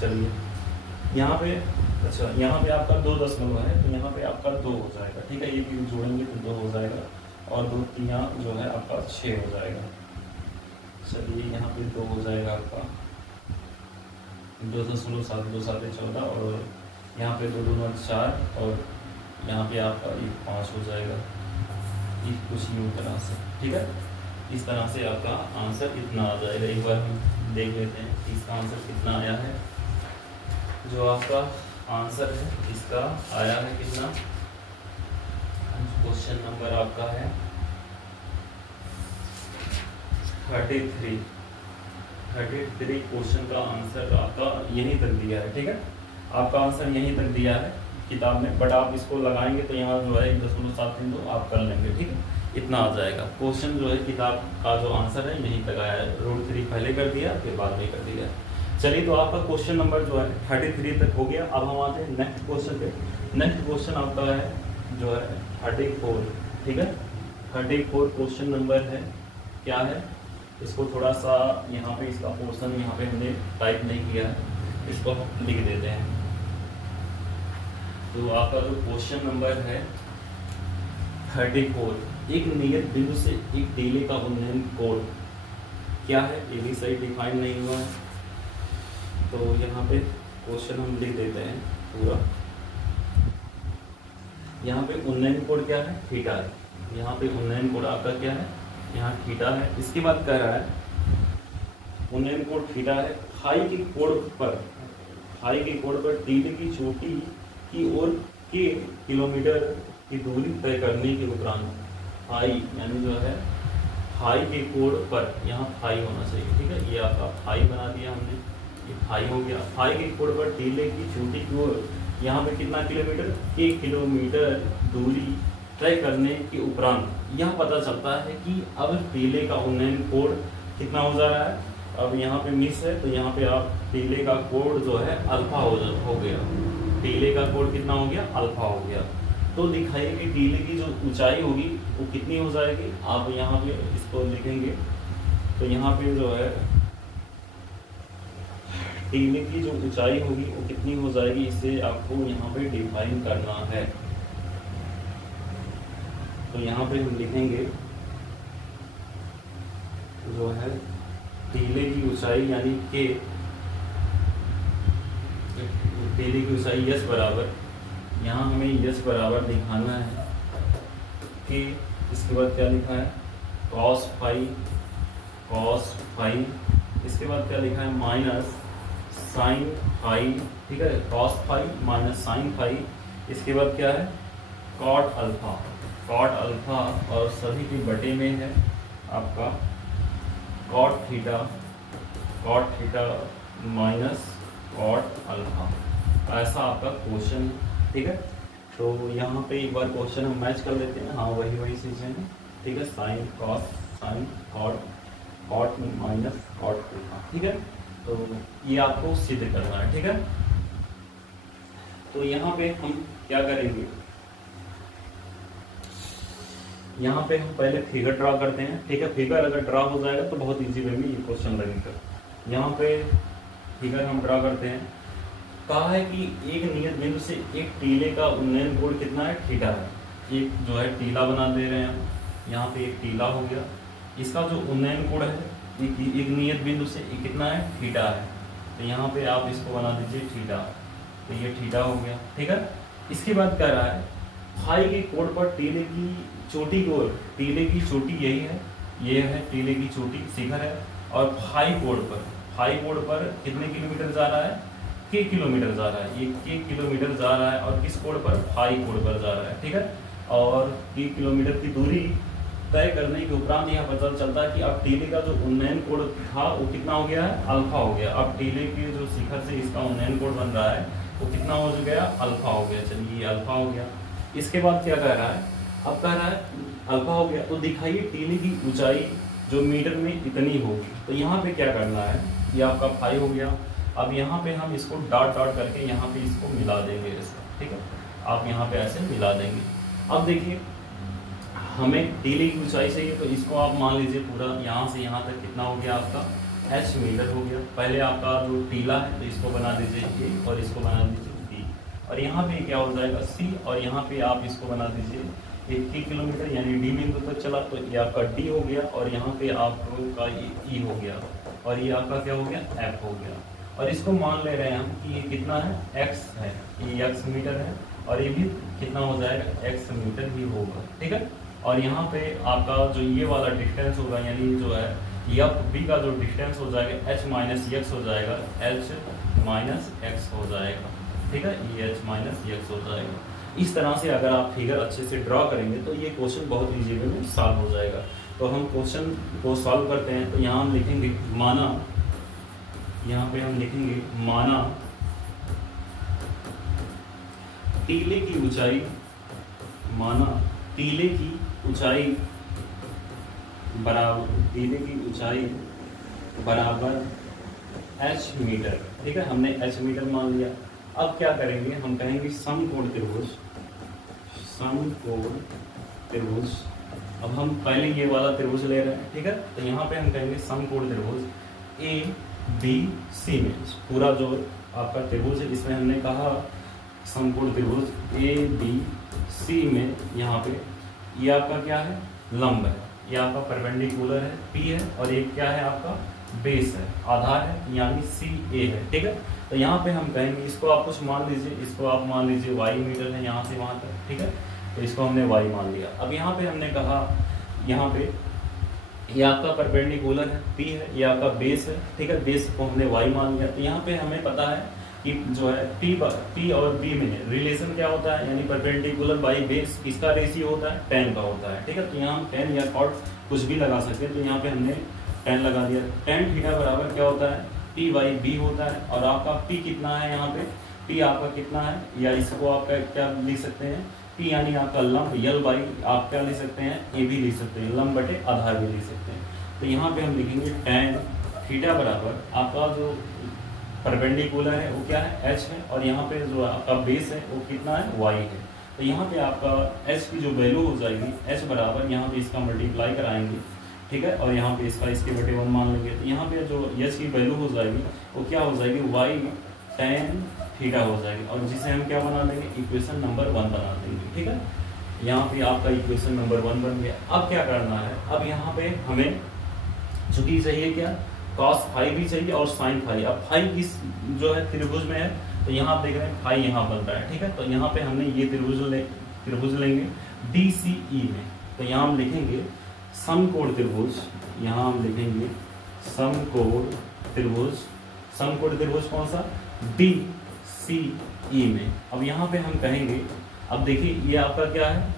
चलिए यहाँ पे, अच्छा यहाँ पे आपका 2 दशमलव है, तो यहाँ पे आपका 2 हो जाएगा। ठीक है, ये भी जोड़ेंगे तो 2 हो जाएगा, और 2 3 जो है आपका 6 हो जाएगा। चलिए यहाँ पे 2 हो जाएगा आपका 2.7 2 7 14, और यहाँ पे 2 2 4, और यहाँ पे आपका ये 5 हो जाएगा, ये कुछ यूँ तरह से। ठीक है, इस तरह से आपका आंसर इतना आ जाएगा। एक बार हम देख लेते हैं कि इसका आंसर कितना आया है। जो आपका आंसर है इसका आया है कितना, क्वेश्चन नंबर आपका है 33 क्वेश्चन का आंसर आपका यहीं तक दिया है। ठीक है, आपका आंसर यहीं तक दिया है किताब में, बट आप इसको लगाएंगे तो यहाँ जो है 1.732 आप कर लेंगे। ठीक है, इतना आ जाएगा। क्वेश्चन जो है किताब का जो आंसर है यहीं तक आया है, √3 पहले कर दिया फिर बाद में कर दिया। चलिए, तो आपका क्वेश्चन नंबर जो है 33 तक हो गया। अब हम आते हैं नेक्स्ट क्वेश्चन पे। नेक्स्ट क्वेश्चन आपका है जो है 34। ठीक है, 34 क्वेश्चन नंबर है, क्या है, इसको थोड़ा सा यहाँ पे इसका पोर्शन यहाँ पे हमने टाइप नहीं किया है, इसको हम लिख देते हैं। तो आपका जो क्वेश्चन नंबर है 34, एक नियत बिंदु से एक टीले का उन्नयन कोण क्या है, ये भी सही डिफाइन नहीं हुआ है, तो यहाँ पे क्वेश्चन हम लिख देते हैं पूरा। यहाँ पे उन्नयन कोण क्या है, थीटा है। यहाँ पे उन्नयन कोण आपका क्या है, यहाँ थीटा है। इसके बाद कह रहा है उन्नयन कोण थीटा है, खाई के कोण पर टीले की चोटी की ओर के किलोमीटर की दूरी तय करने के उपरांत फाई, यानी जो है फाई के कोण पर, यहाँ फाई होना चाहिए। ठीक है, ये आपका फाई बना दिया हमने, ये फाई हो गया। फाई के कोण पर टीले की चोटी की ओर यहाँ पे कितना किलोमीटर, के किलोमीटर दूरी तय करने के उपरांत यह पता चलता है कि अब टीले का उन्नयन कोण कितना हो जा रहा है। अब यहाँ पे मिस है, तो यहाँ पे आप टीले का कोण जो है अल्फा हो गया। टीले का कोण कितना हो गया, अल्फा हो गया। तो दिखाइए कि टीले की जो ऊंचाई होगी वो कितनी हो जाएगी। आप यहाँ पे इसको लिखेंगे, तो यहाँ पे जो है टीले की जो ऊंचाई होगी वो कितनी हो जाएगी, इसे आपको यहाँ पे डिफाइन करना है। तो यहाँ पे हम लिखेंगे जो है टीले की ऊंचाई यानी के टीले की ऊंचाई यस बराबर, यहाँ हमें यस बराबर दिखाना है कि इसके बाद क्या लिखा है कॉस फाई, इसके बाद क्या लिखा है माइनस साइन फाई, ठीक है, cos phi minus sine phi, इसके बाद क्या है कॉट अल्फा और सभी के बटे में है आपका cot theta minus cot alpha, ऐसा आपका क्वेश्चन है, ठीक है। तो यहाँ पे एक बार क्वेश्चन हम मैच कर लेते हैं, हाँ वही चीज़ें हैं, ठीक है, sine cot minus cot alpha, ठीक है। तो ये आपको सिद्ध करना है, ठीक है। तो यहाँ पे हम क्या करेंगे, यहाँ पे हम पहले फिगर ड्रा करते हैं, ठीक है। फिगर अगर ड्रा हो जाएगा तो बहुत इजी वे में ये क्वेश्चन लगेगा। यहाँ पे फिगर हम ड्रा करते हैं, कहा है कि एक नियत बिंदु से एक टीले का उन्नयन कोण कितना है थीटा है। एक जो है टीला बना दे रहे हैं हम, यहाँ पे एक टीला हो गया, इसका जो उन्नयन कोण है एक नियत बिंदु से कितना है थीटा है, तो यहाँ पे आप इसको बना दीजिए थीटा, तो ये थीटा हो गया, ठीक है। इसके बाद कह रहा है फाई के कोण पर टीले की चोटी को, टीले की चोटी यही है, ये है टीले की चोटी शिखर है, और फाई कोण पर कितने किलोमीटर जा रहा है के किलोमीटर जा रहा है, ये के किलोमीटर जा रहा है, और किस कोण पर फाई कोण पर जा रहा है, ठीक है। और के किलोमीटर की दूरी तय करने के उपरांत यह पता चलता है कि अब टीले का जो उन्नयन कोण था वो कितना हो गया है अल्फा हो गया। अब टीले के जो शिखर से इसका उन्नयन कोण बन रहा है वो कितना हो गया अल्फा हो गया, चलिए ये अल्फा हो गया। इसके बाद क्या कह रहा है, अब कह रहा है अल्फा हो गया तो दिखाइए टीले की ऊंचाई जो मीटर में इतनी होगी। तो यहाँ पे क्या करना है, ये आपका फाई हो गया। अब यहाँ पे हम इसको डॉट करके यहाँ पे इसको मिला देंगे ऐसे, ठीक है, आप यहाँ पे ऐसे मिला देंगे। अब देखिए हमें टीले की ऊंचाई चाहिए, तो इसको आप मान लीजिए पूरा यहाँ से यहाँ तक कितना हो गया आपका h मीटर हो गया। पहले आपका जो टीला है तो इसको बना दीजिए a और इसको बना दीजिए b, और यहाँ पे क्या हो जाएगा c, और यहाँ पे आप इसको बना दीजिए 1 किलोमीटर यानी d बिंदु तक चला तो ये आपका d हो गया, और यहाँ पे आपका e हो गया, और ये आपका क्या हो गया f हो गया। और इसको मान ले रहे हैं हम कि ये कितना है x है, ये x मीटर है, और ये भी कितना हो जाएगा x मीटर ही होगा, ठीक है। और यहाँ पे आपका जो ये वाला डिस्टेंस होगा यानी जो है एफ बी का जो डिस्टेंस हो जाएगा h माइनस एक्स हो जाएगा, h माइनस एक्स हो जाएगा, ठीक है, ये h माइनस एक्स हो जाएगा। इस तरह से अगर आप फिगर अच्छे से ड्रॉ करेंगे तो ये क्वेश्चन बहुत इजी वे में सॉल्व हो जाएगा। तो हम क्वेश्चन को सॉल्व करते हैं, तो यहाँ हम लिखेंगे माना, यहाँ पे हम लिखेंगे माना टीले की ऊंचाई, माना टीले की ऊंचाई बराबर h मीटर, ठीक है, हमने h मीटर मान लिया। अब क्या करेंगे, हम कहेंगे समकोण त्रिभुज। अब हम पहले ये वाला त्रिभुज ले रहे हैं, ठीक है, तो यहाँ पे हम कहेंगे समकोण त्रिभुज ए बी सी में, पूरा जो आपका त्रिभुज है इसमें हमने कहा समकोण त्रिभुज ए बी सी में, यहाँ पे ये आपका क्या है लंब है, ये आपका परपेंडिकुलर है P है, और एक क्या है आपका बेस है, आधार है यानी CA है, ठीक है। तो यहाँ पे हम कहेंगे इसको आप कुछ मान लीजिए, इसको आप मान लीजिए y मीटर है यहाँ से वहाँ तक, ठीक है, तो इसको हमने y मान लिया। अब यहाँ पे हमने कहा यहाँ पे ये आपका परपेंडिकुलर है P है, ये आपका बेस है, ठीक है, बेस को हमने y मान लिया। तो यहाँ पे हमें पता है कि जो है P और B में रिलेशन क्या होता है, यानी परपेंडिकुलर बाई बेस किसका रेशियो होता है tan का होता है, ठीक है। तो यहाँ हम tan या cot कुछ भी लगा सकते हैं, तो यहाँ पे हमने tan लगा दिया। tan थीटा बराबर क्या होता है P बाई B होता है, और आपका P कितना है, यहाँ पे P आपका कितना है, या इसको आप क्या लिख सकते हैं P यानी आपका लंब, L बाई आप क्या लिख सकते हैं A भी लिख सकते हैं, लंब बटे आधार भी लिख सकते हैं। तो यहाँ पे हम लिखेंगे tan थीटा बराबर आपका जो परपेंडिकुलर है वो क्या है h है, और यहाँ पे जो आपका बेस है वो कितना है y है। तो यहाँ पे आपका h की जो वैल्यू हो जाएगी h बराबर यहाँ पे इसका मल्टीप्लाई कराएंगे, ठीक है, और यहाँ पे इसका इसके बटे 1 मान लेंगे। तो यहाँ पे जो h की वैल्यू हो जाएगी वो क्या हो जाएगी y tan थीटा हो जाएगी, और जिसे हम क्या बना देंगे इक्वेशन नंबर 1 बना देंगे, ठीक है। यहाँ पे आपका इक्वेशन नंबर 1 बन गया। अब क्या करना है, अब यहाँ पे हमें चूंकि चाहिए क्या कॉस फाई भी चाहिए और साइन फाई। अब फाई किस जो है त्रिभुज में है, तो यहाँ आप देख रहे हैं फाई यहाँ बन रहा है, ठीक है। तो यहाँ पे हमने ये त्रिभुज लेंगे DCE में, तो यहाँ हम लिखेंगे समकोण त्रिभुज, यहाँ हम लिखेंगे समकोण त्रिभुज। समकोण त्रिभुज कौन सा? DCE में। अब यहाँ पे हम कहेंगे, अब देखिए ये आपका क्या है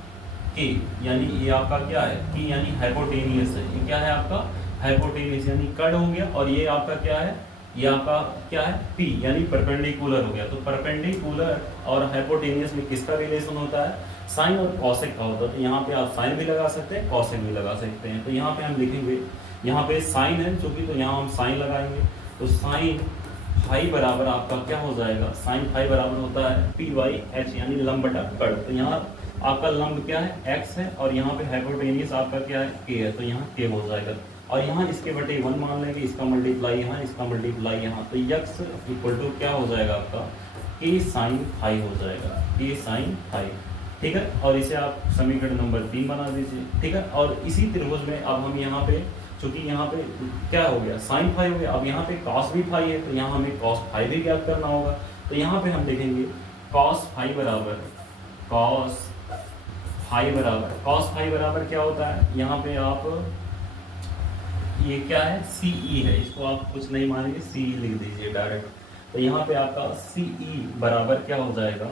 K, यानी ये आपका क्या है K, यानी हाइपोटेनियस है। ये क्या है आपका हाइपोटेनियस यानी कर्ण हो गया, और ये आपका क्या है, ये आपका क्या है P, यानी परपेंडिकुलर हो गया। तो परपेंडिकुलर और हाइपोटेनियस में किसका रिलेशन होता है? साइन और कॉसेक का होता है। तो यहाँ पे आप साइन भी लगा सकते हैं, कॉसेक भी लगा सकते हैं। तो यहाँ पे हम लिखेंगे, यहाँ पे साइन है चूंकि, तो यहाँ हम साइन लगाएंगे। तो साइन फाई बराबर आपका क्या हो जाएगा? साइन फाई बराबर होता है P/H, यानी लंब बटा कर्ण। तो यहाँ आपका लंब क्या है? x है, और यहाँ पे हाइपोटेनियस आपका क्या है? k है। तो यहाँ k हो जाएगा, और यहाँ इसके बटे 1 मान लेंगे, इसका मल्टीप्लाई यहाँ, इसका मल्टीप्लाई यहाँ। तो x इक्वल टू क्या हो जाएगा आपका? k साइन फाई हो जाएगा, k साइन फाई, ठीक है। और इसे आप समीकरण नंबर 3 बना दीजिए, ठीक है। और इसी त्रिभुज में अब हम यहाँ पे, चूंकि यहाँ पे क्या हो गया? साइन फाई हो गया, अब यहाँ पे कॉस भी फाई है, तो यहाँ हमें कॉस फाई भी ज्ञात करना होगा। तो यहाँ पे हम लिखेंगे कॉस फाई बराबर कॉस फाई बराबर क्या होता है? यहाँ पे आप ये क्या है? CE है, इसको आप कुछ नहीं मानेंगे, CE लिख दीजिए डायरेक्ट। तो यहाँ पे आपका CE बराबर क्या हो जाएगा?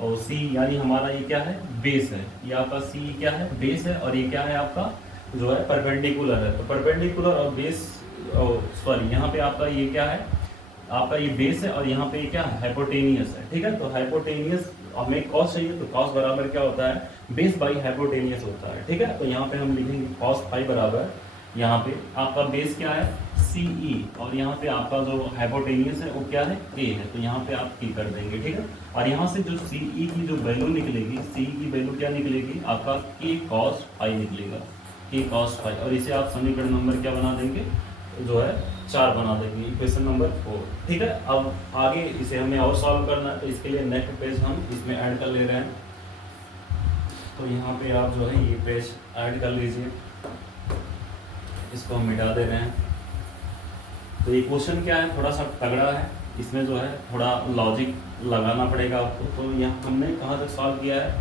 और C यानी हमारा ये क्या है? बेस है। ये आपका CE क्या है? बेस है, और ये क्या है आपका जो है परपेंडिकुलर है। तो परपेंडिकुलर और बेस, सॉरी यहाँ पे आपका ये क्या है? आपका ये बेस है, और यहाँ पे क्या है? हाइपोटेनियस है, ठीक है। तो हाइपोटेनियस हमें कॉस चाहिए, तो कॉस बराबर क्या होता है? बेस बाई हाइपोटेनियस होता है, ठीक है। तो यहाँ पे हम लिखेंगे कॉस फाई बराबर, यहाँ पे आपका बेस क्या है? CE, और यहाँ पे आपका जो हाइपोटेनियस है वो क्या है? K है। तो यहाँ पे आप K कर देंगे, ठीक है। और यहाँ से जो CE की जो वैल्यू निकलेगी, CE की वैल्यू क्या निकलेगी? आपका K cos फाई निकलेगा, K cos फाई। और इसे आप समीकरण नंबर क्या बना देंगे? जो है 4 बना देंगे, इक्वेशन नंबर 4, ठीक है। अब आगे इसे हमें और सॉल्व करना है, तो इसके लिए नेक्स्ट पेज हम इसमें ऐड कर ले रहे हैं। तो यहाँ पे आप जो है ये पेज ऐड कर लीजिए, इसको हम मिटा दे रहे हैं। तो ये क्वेश्चन क्या है? थोड़ा सा तगड़ा है, इसमें जो है थोड़ा लॉजिक लगाना पड़ेगा आपको। तो यहाँ हमने कहाँ तक सॉल्व किया है?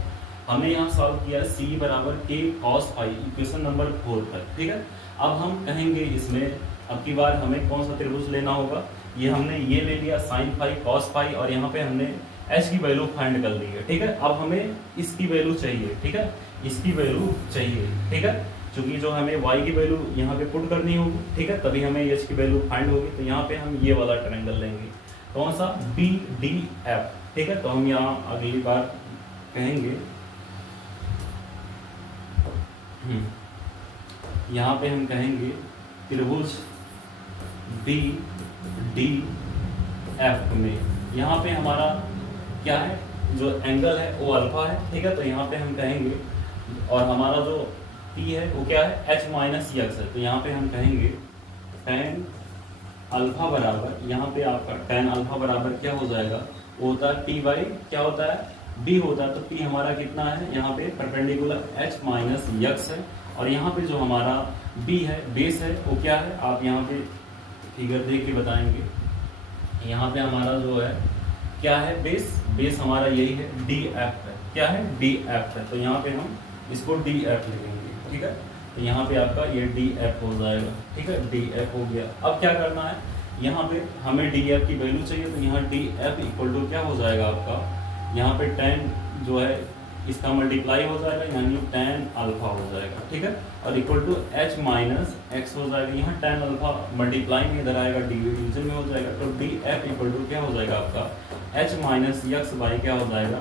हमने यहाँ सॉल्व किया है CE बराबर K cos phi, equation number 4 तक, ठीक है। अब हम कहेंगे इसमें, अब की बार हमें कौन सा त्रिभुज लेना होगा? ये हमने ये ले लिया साइन फाई कॉस फाई, और यहाँ पे हमने h की वैल्यू फाइंड कर ली है, ठीक है। अब हमें इसकी वैल्यू चाहिए, ठीक है, इसकी वैल्यू चाहिए, ठीक है। क्योंकि जो हमें y की वैल्यू यहाँ पे पुट करनी होगी, ठीक है, तभी हमें h की वैल्यू फाइंड होगी। तो यहाँ पे हम ये वाला ट्रायंगल लेंगे, कौन सा? BDF, ठीक है। तो हम यहाँ अगली बार कहेंगे, यहाँ पे हम कहेंगे त्रिभुज BDF में, यहाँ पे हमारा क्या है? जो एंगल है वो अल्फा है, ठीक है। तो यहाँ पे हम कहेंगे, और हमारा जो T है वो क्या है? H माइनस x है। तो यहाँ पे हम कहेंगे tan अल्फा बराबर, यहाँ पे आपका tan अल्फा बराबर क्या हो जाएगा? वो होता है T बाई क्या होता है? D होता है। तो T हमारा कितना है? यहाँ पे परपेंडिकुलर H माइनस x है, और यहाँ पे जो हमारा B है, बेस है, वो क्या है? आप यहाँ पे फिगर देख के बताएंगे। यहाँ पे हमारा जो है क्या है? बेस हमारा यही है, DF है। क्या है? DF है। तो यहाँ पे हम इसको DF लिखेंगे, ठीक है। तो यहाँ पे आपका ये DF हो जाएगा, ठीक है, DF हो गया। अब क्या करना है? यहाँ पे हमें DF की वैल्यू चाहिए, तो यहाँ DF इक्वल टू क्या हो जाएगा आपका? यहाँ पे tan जो है इसका मल्टीप्लाई हो जाएगा, यानी tan अल्फा हो जाएगा, ठीक है, और equal to H minus x हो जाएगा। यहाँ tan अल्फा मल्टीप्लाई में इधर आएगा, डिवीजन में हो जाएगा। तो DF इक्वल टू क्या हो जाएगा आपका? H माइनस x बाई क्या हो जाएगा?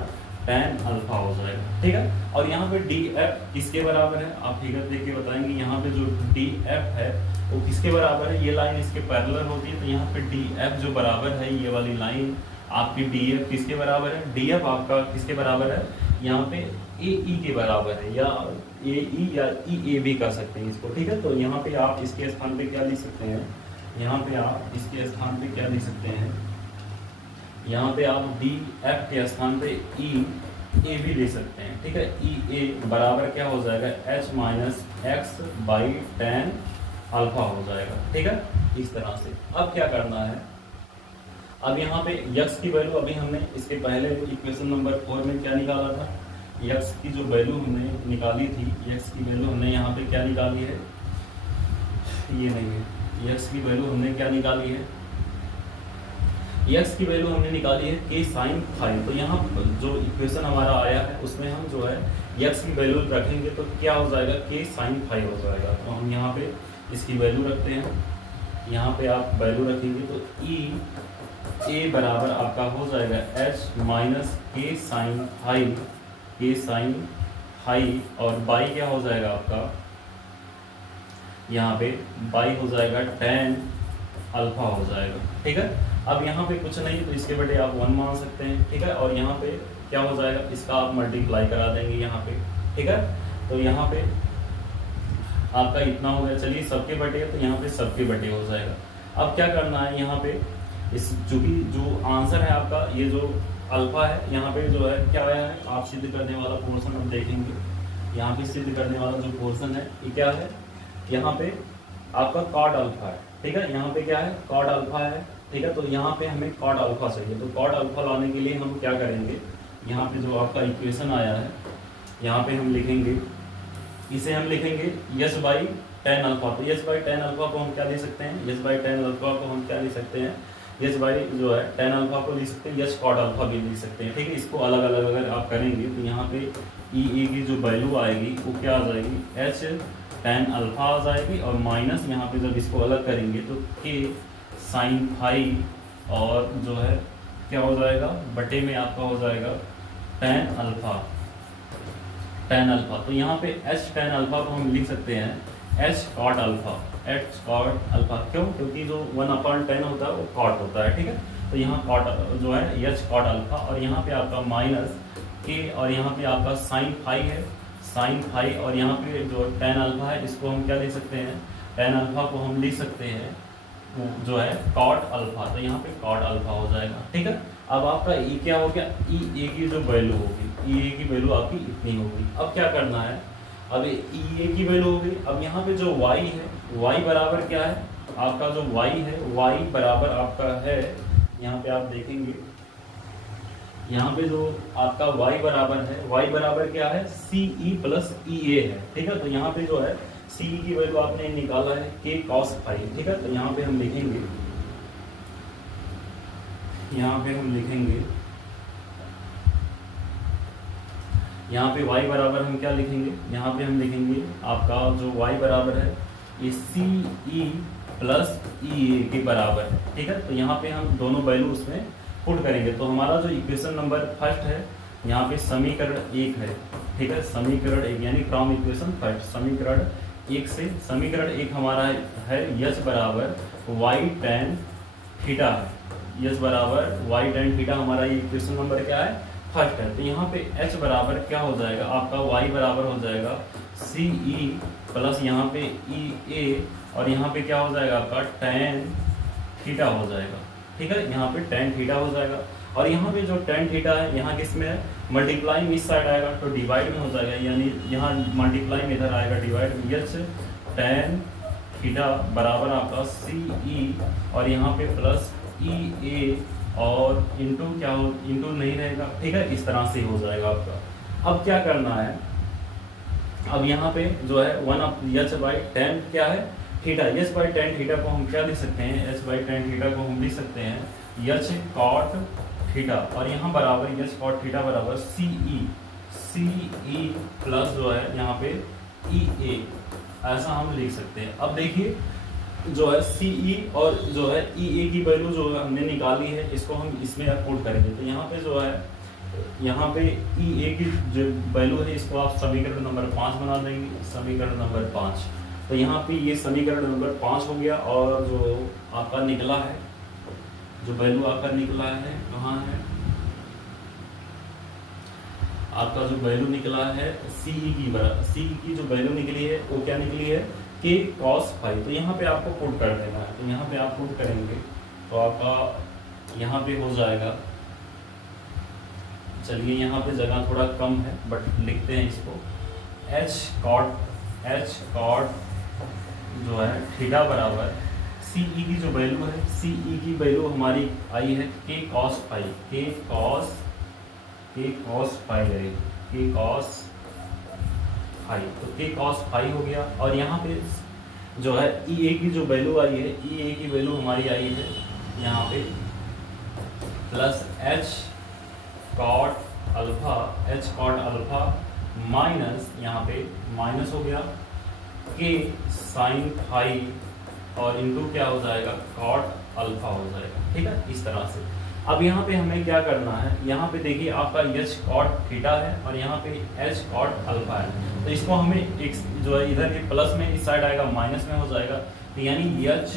tan अल्फा हो जाएगा, ठीक है। और यहाँ पे DF किसके बराबर है? आप फिगर देख के बताएंगे। यहाँ पे जो DF है वो किसके बराबर है? ये लाइन इसके पैरेलल होती है, तो यहाँ पे DF जो बराबर है, ये वाली लाइन आपकी DF किसके बराबर है? DF आपका किसके बराबर है? यहाँ पे AE के बराबर है, या AE या EAB कर सकते हैं इसको, ठीक है। तो यहाँ पे आप इसके स्थान पे क्या लिख सकते हैं? यहाँ पे आप इसके स्थान पे क्या लिख सकते हैं? यहाँ पे आप DF के स्थान पे EAB ले सकते हैं, ठीक है। EA बराबर क्या हो जाएगा? H minus x by tan alpha हो जाएगा। ठीक है, इस तरह से। अब क्या करना है, अब यहाँ पे यक्स की वैल्यू अभी हमने इसके पहले इक्वेशन नंबर 4 में क्या निकाला था, यक्स की जो वैल्यू हमने निकाली थी, यक्स की वैल्यू हमने यहाँ पे क्या निकाली है, ये नहीं है, यक्स की वैल्यू हमने क्या निकाली है, यक्स की वैल्यू हमने निकाली है के साइन फाइव। तो यहाँ जो इक्वेशन हमारा आया है उसमें हम जो है यक्स की वैल्यू रखेंगे तो क्या हो जाएगा, के साइन फाइव हो जाएगा। तो हम यहाँ पे इसकी वैल्यू रखते हैं, यहाँ पे आप वैल्यू रखेंगे तो ए बराबर आपका हो जाएगा एच माइनस के साइन फाइव, के साइन फाइव, और बाई क्या हो जाएगा आपका, यहाँ पे बाई हो जाएगा टेन अल्फा हो जाएगा। ठीक है, अब यहाँ पे कुछ नहीं तो इसके बटे आप 1 मान सकते हैं। ठीक है, और यहाँ पे क्या हो जाएगा, इसका आप मल्टीप्लाई करा देंगे यहाँ पे। ठीक है, तो यहाँ पे आपका इतना हो गया, चलिए सबके बटे तो यहाँ पे सबके बटे हो जाएगा। अब क्या करना है, यहाँ पे इस चूंकि जो आंसर है आपका ये जो अल्फा है, यहाँ पे जो है क्या आया है, आप सिद्ध करने वाला पोर्शन हम देखेंगे। यहाँ पे सिद्ध करने वाला जो पोर्शन है ये क्या है, यहाँ पे आपका कॉट अल्फा है। ठीक है, यहाँ पे क्या है, कॉट अल्फा है। ठीक है, तो यहाँ पे हमें कॉट अल्फा चाहिए, तो कॉट अल्फा लाने के लिए हम क्या करेंगे, यहाँ पे जो आपका इक्वेशन आया है यहाँ पे हम लिखेंगे, इसे हम लिखेंगे यस बाई टेन अल्फा। तो यस बाई टेन अल्फा को हम क्या ले सकते हैं, यस बाई टेन अल्फा को हम क्या ले सकते हैं, यस बाई जो है टेन अल्फा को लिख सकते हैं, यस कॉट अल्फा भी लिख सकते हैं। ठीक है, इसको अलग अलग अगर आप करेंगे तो यहाँ पे ई की जो वैल्यू आएगी वो क्या आ जाएगी, एच टेन अल्फा आ जाएगी, और माइनस यहाँ पे जब इसको अलग करेंगे तो के साइन फाइव, और जो है क्या हो जाएगा, बटे में आपका हो जाएगा टेन अल्फा, टेन अल्फा। तो यहाँ पे एच टेन अल्फा को हम लिख सकते हैं H cot alpha, H cot alpha. क्यों, क्योंकि जो 1/10 होता है वो कॉट होता है। ठीक है, तो यहाँ कॉट जो है एच कॉट अल्फा, और यहाँ पे आपका माइनस के, और यहाँ पे आपका साइन फाइव है, साइन फाइव, और यहाँ पे जो टेन अल्फा है इसको हम क्या लिख सकते हैं, टेन अल्फा को हम लिख सकते हैं जो है कॉट अल्फा। तो यहाँ पे कॉट अल्फा हो जाएगा। ठीक है, अब आपका ई क्या हो गया, ई ए की जो वैल्यू होगी, ई ए की वैल्यू आपकी इतनी होगी। अब क्या करना है, अब ई ए की वैल्यू होगी, अब यहाँ पे जो वाई है, वाई बराबर क्या है आपका, जो वाई है वाई बराबर आपका है, यहाँ पे आप देखेंगे यहाँ पे जो आपका y बराबर है, y बराबर क्या है, सी ई प्लस ई ए है। ठीक है, तो यहाँ पे जो है सी की वैल्यू आपने निकाला है के कॉस फाइव। ठीक है, तो यहाँ पे हम लिखेंगे, यहाँ पे हम लिखेंगे, यहाँ पे y बराबर हम क्या लिखेंगे, यहाँ पे हम लिखेंगे आपका जो y बराबर है ये सी ई प्लस ई ए के बराबर है। ठीक है, तो यहाँ पे हम दोनों वैल्यू उसमें पुट करेंगे। तो हमारा जो इक्वेशन नंबर फर्स्ट है यहाँ पे समीकरण 1 है। ठीक है, समीकरण 1 यानी फ्रॉम इक्वेशन फर्स्ट, समीकरण 1 से समीकरण 1 हमारा है यच बराबर वाई टेन थीटा है, यच बराबर वाई टेन थीटा हमारा ये इक्वेशन नंबर क्या है, फर्स्ट है। तो यहाँ पे एच बराबर क्या हो जाएगा आपका, वाई बराबर हो जाएगा सी ई प्लस यहाँ पे ई ए, और यहाँ पे क्या हो जाएगा आपका टेन थीटा हो जाएगा। ठीक है, यहाँ पे टेन थीटा हो जाएगा, और यहाँ पे जो टेन थीटा है यहाँ किस में है, मल्टीप्लाई में इस साइड आएगा तो डिवाइड में हो जाएगा, यानी यहाँ मल्टीप्लाई में इधर आएगा डिवाइड में, यच टेन थीटा बराबर आपका सी ई, और यहाँ पे प्लस ई ए, और इंटू क्या हो, इंटू नहीं रहेगा। ठीक है, इस तरह से हो जाएगा आपका। अब क्या करना है, अब यहाँ पे जो है one of H by ten क्या है theta, H by tan theta को हम क्या लिख सकते हैं, एच बाई टेन थीटा को हम लिख सकते हैं यच कॉट थीटा, और यहाँ बराबर यच कॉट थीटा बराबर सी ई प्लस जो है यहाँ पे ई ए, ऐसा हम लिख सकते हैं। अब देखिए जो है सी ई और जो है ई ए की वैल्यू जो हमने निकाली है इसको हम इसमें पुट करेंगे। तो यहाँ पे जो है यहाँ पे ई ए की जो वैल्यू है इसको आप समीकरण नंबर 5 बना देंगे, समीकरण नंबर 5। तो यहाँ पे ये समीकरण नंबर 5 हो गया, और जो आपका निकला है, जो वैल्यू आपका निकला है कहाँ है, आपका जो वैल्यू निकला है सी की जो वैल्यू निकली है वो क्या निकली है, के कॉस फाइव। तो यहाँ पे आपको पुट कर देना है, तो यहाँ पे आप पुट करेंगे तो आपका यहाँ पे हो जाएगा, चलिए यहाँ पे जगह थोड़ा कम है बट लिखते हैं इसको, एच कॉट जो है थीटा बराबर सी ई की जो वैल्यू है, सी ई की वैल्यू हमारी आई है के कॉस फाई, के कॉस फाई है, के कॉस फाई, तो के कॉस फाई हो गया। और यहाँ पे जो है ई ए की जो वैल्यू आई है, ई ए की वैल्यू हमारी आई है यहाँ पे plus H cot alpha minus, यहाँ पे माइनस हो गया के साइन फाई और इनटू क्या हो जाएगा कॉट अल्फा हो जाएगा। ठीक है, इस तरह से। अब यहाँ पे हमें क्या करना है, यहाँ पे देखिए आपका एच कॉट थीटा है और यहाँ पे एच कॉट अल्फा है, तो इसको हमें एक जो है इधर ये प्लस में इस साइड आएगा माइनस में हो जाएगा, तो यानी एच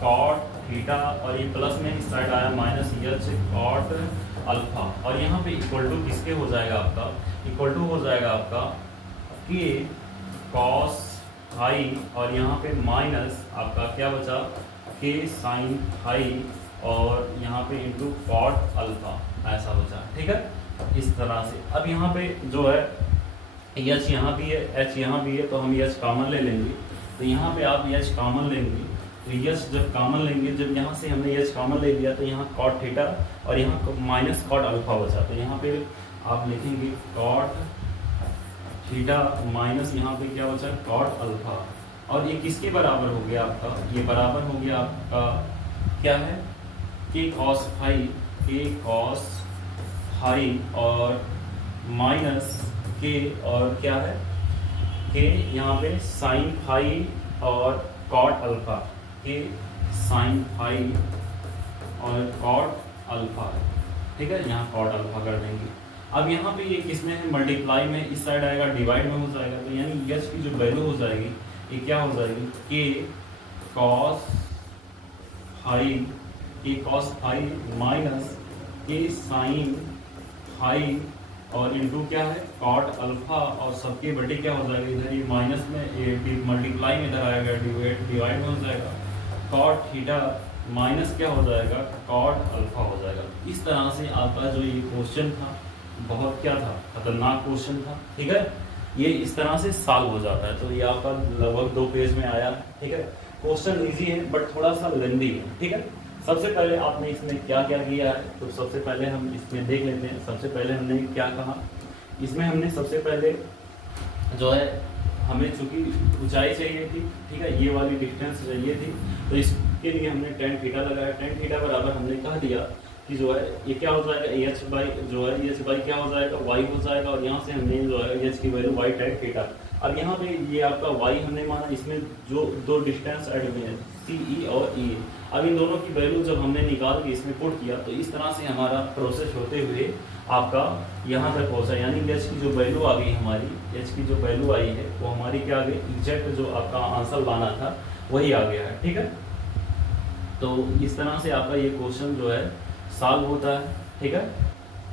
कॉट थीटा और ये प्लस में इस साइड आया माइनस एच कॉट अल्फा, और यहाँ पे इक्वल टू किसके हो जाएगा आपका, इक्वल टू हो जाएगा आपका के कॉस फाई और यहाँ पे माइनस आपका क्या बचा के साइन फाई और यहाँ पे इंटू कॉट अल्फा, ऐसा बचा। ठीक है, इस तरह से। अब यहाँ पे जो है एच यहाँ भी है, एच यहाँ भी है, तो हम एच कॉमन ले लेंगे, तो यहाँ पे आप एच कॉमन लेंगे, तो एच जब कॉमन लेंगे, जब यहाँ से हमने एच कॉमन ले लिया तो यहाँ कॉट थीटा और यहाँ माइनस कॉट अल्फा बचा, तो यहाँ पे आप लिखेंगे कॉट थीटा माइनस यहाँ पे क्या बचा कॉट अल्फा, और ये किसके बराबर हो गया आपका, ये बराबर हो गया आपका क्या है के कॉस फाई, के कॉस फाई और माइनस के और क्या है के यहाँ पे साइन फाई और कॉट अल्फा, के साइन फाई और कॉट अल्फा। ठीक है, यहाँ कॉट अल्फा कर देंगे। अब यहाँ पे ये किसमें है मल्टीप्लाई में, इस साइड आएगा डिवाइड में हो जाएगा, तो यानी एच की जो वैल्यू हो जाएगी ये क्या हो जाएगी के कॉस फाई माइनस के साइन फाई और इंटू क्या है कॉट अल्फा, और सबके बटे क्या हो जाएगा इधर ये माइनस में मल्टीप्लाई में इधर आएगा डिवाइड में हो जाएगा कॉट थीटा माइनस क्या हो जाएगा कॉट अल्फा हो जाएगा। इस तरह से आपका जो ये क्वेश्चन था बहुत क्या था खतरनाक क्वेश्चन था। ठीक है, ये इस तरह से सॉल्व हो जाता है, तो ये आपका लगभग 2 पेज में आया। ठीक है, क्वेश्चन इजी है बट थोड़ा सा लेंदी है। ठीक है, सबसे पहले आपने इसमें क्या क्या किया है, तो सबसे पहले हम इसमें देख लेते हैं। सबसे पहले हमने क्या कहा, इसमें हमने सबसे पहले जो है हमें चूंकि ऊंचाई चाहिए थी, ठीक है, ये वाली डिस्टेंस चाहिए थी, तो इसके लिए हमने टेन थीटा लगाया। टेन थीटा बराबर हमने कह दिया कि जो है ये क्या हो जाएगा एच बाई जो है एच बाई क्या हो जाएगा वाई हो जाएगा, और यहाँ से हमने जो है एच की वैल्यू वाई टेन थीटा। अब यहाँ पे ये आपका वाई हमने माना, इसमें जो 2 डिस्टेंस ऐड हुए हैं सी ई और ई, अब इन दोनों की वैल्यू जब हमने निकाल के इसमें पुट किया तो इस तरह से हमारा प्रोसेस होते हुए आपका यहाँ तक पहुँचा, यानी एच की जो वैल्यू आ गई हमारी, एच की जो वैल्यू आई है वो हमारी क्या आ गई एग्जैक्ट जो आपका आंसर लाना था वही आ गया है। ठीक है, तो इस तरह से आपका ये क्वेश्चन जो है सॉल्व होता है। ठीक है,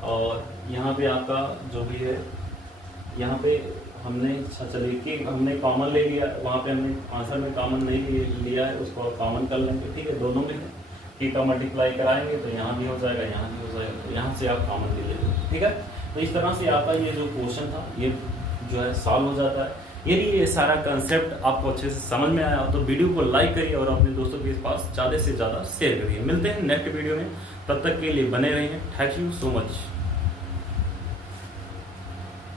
और यहाँ पे आपका जो भी है यहाँ पे हमने चलिए कि हमने कॉमन ले लिया, वहाँ पे हमने आंसर में कॉमन नहीं लिया है, उसको कॉमन कर लेंगे। ठीक है, दोनों में है कि का मल्टीप्लाई कराएंगे तो यहाँ भी हो जाएगा यहाँ भी हो जाएगा, तो यहाँ से आप कॉमन ले लेंगे। ठीक है, तो इस तरह से आपका ये जो क्वेश्चन था ये जो है सॉल्व हो जाता है। यदि ये सारा कंसेप्ट आपको अच्छे से समझ में आया तो वीडियो को लाइक करिए और अपने दोस्तों के पास ज़्यादा से ज़्यादा शेयर करिए। मिलते हैं नेक्स्ट वीडियो में, तब तक के लिए बने रहिए। Thank you so much.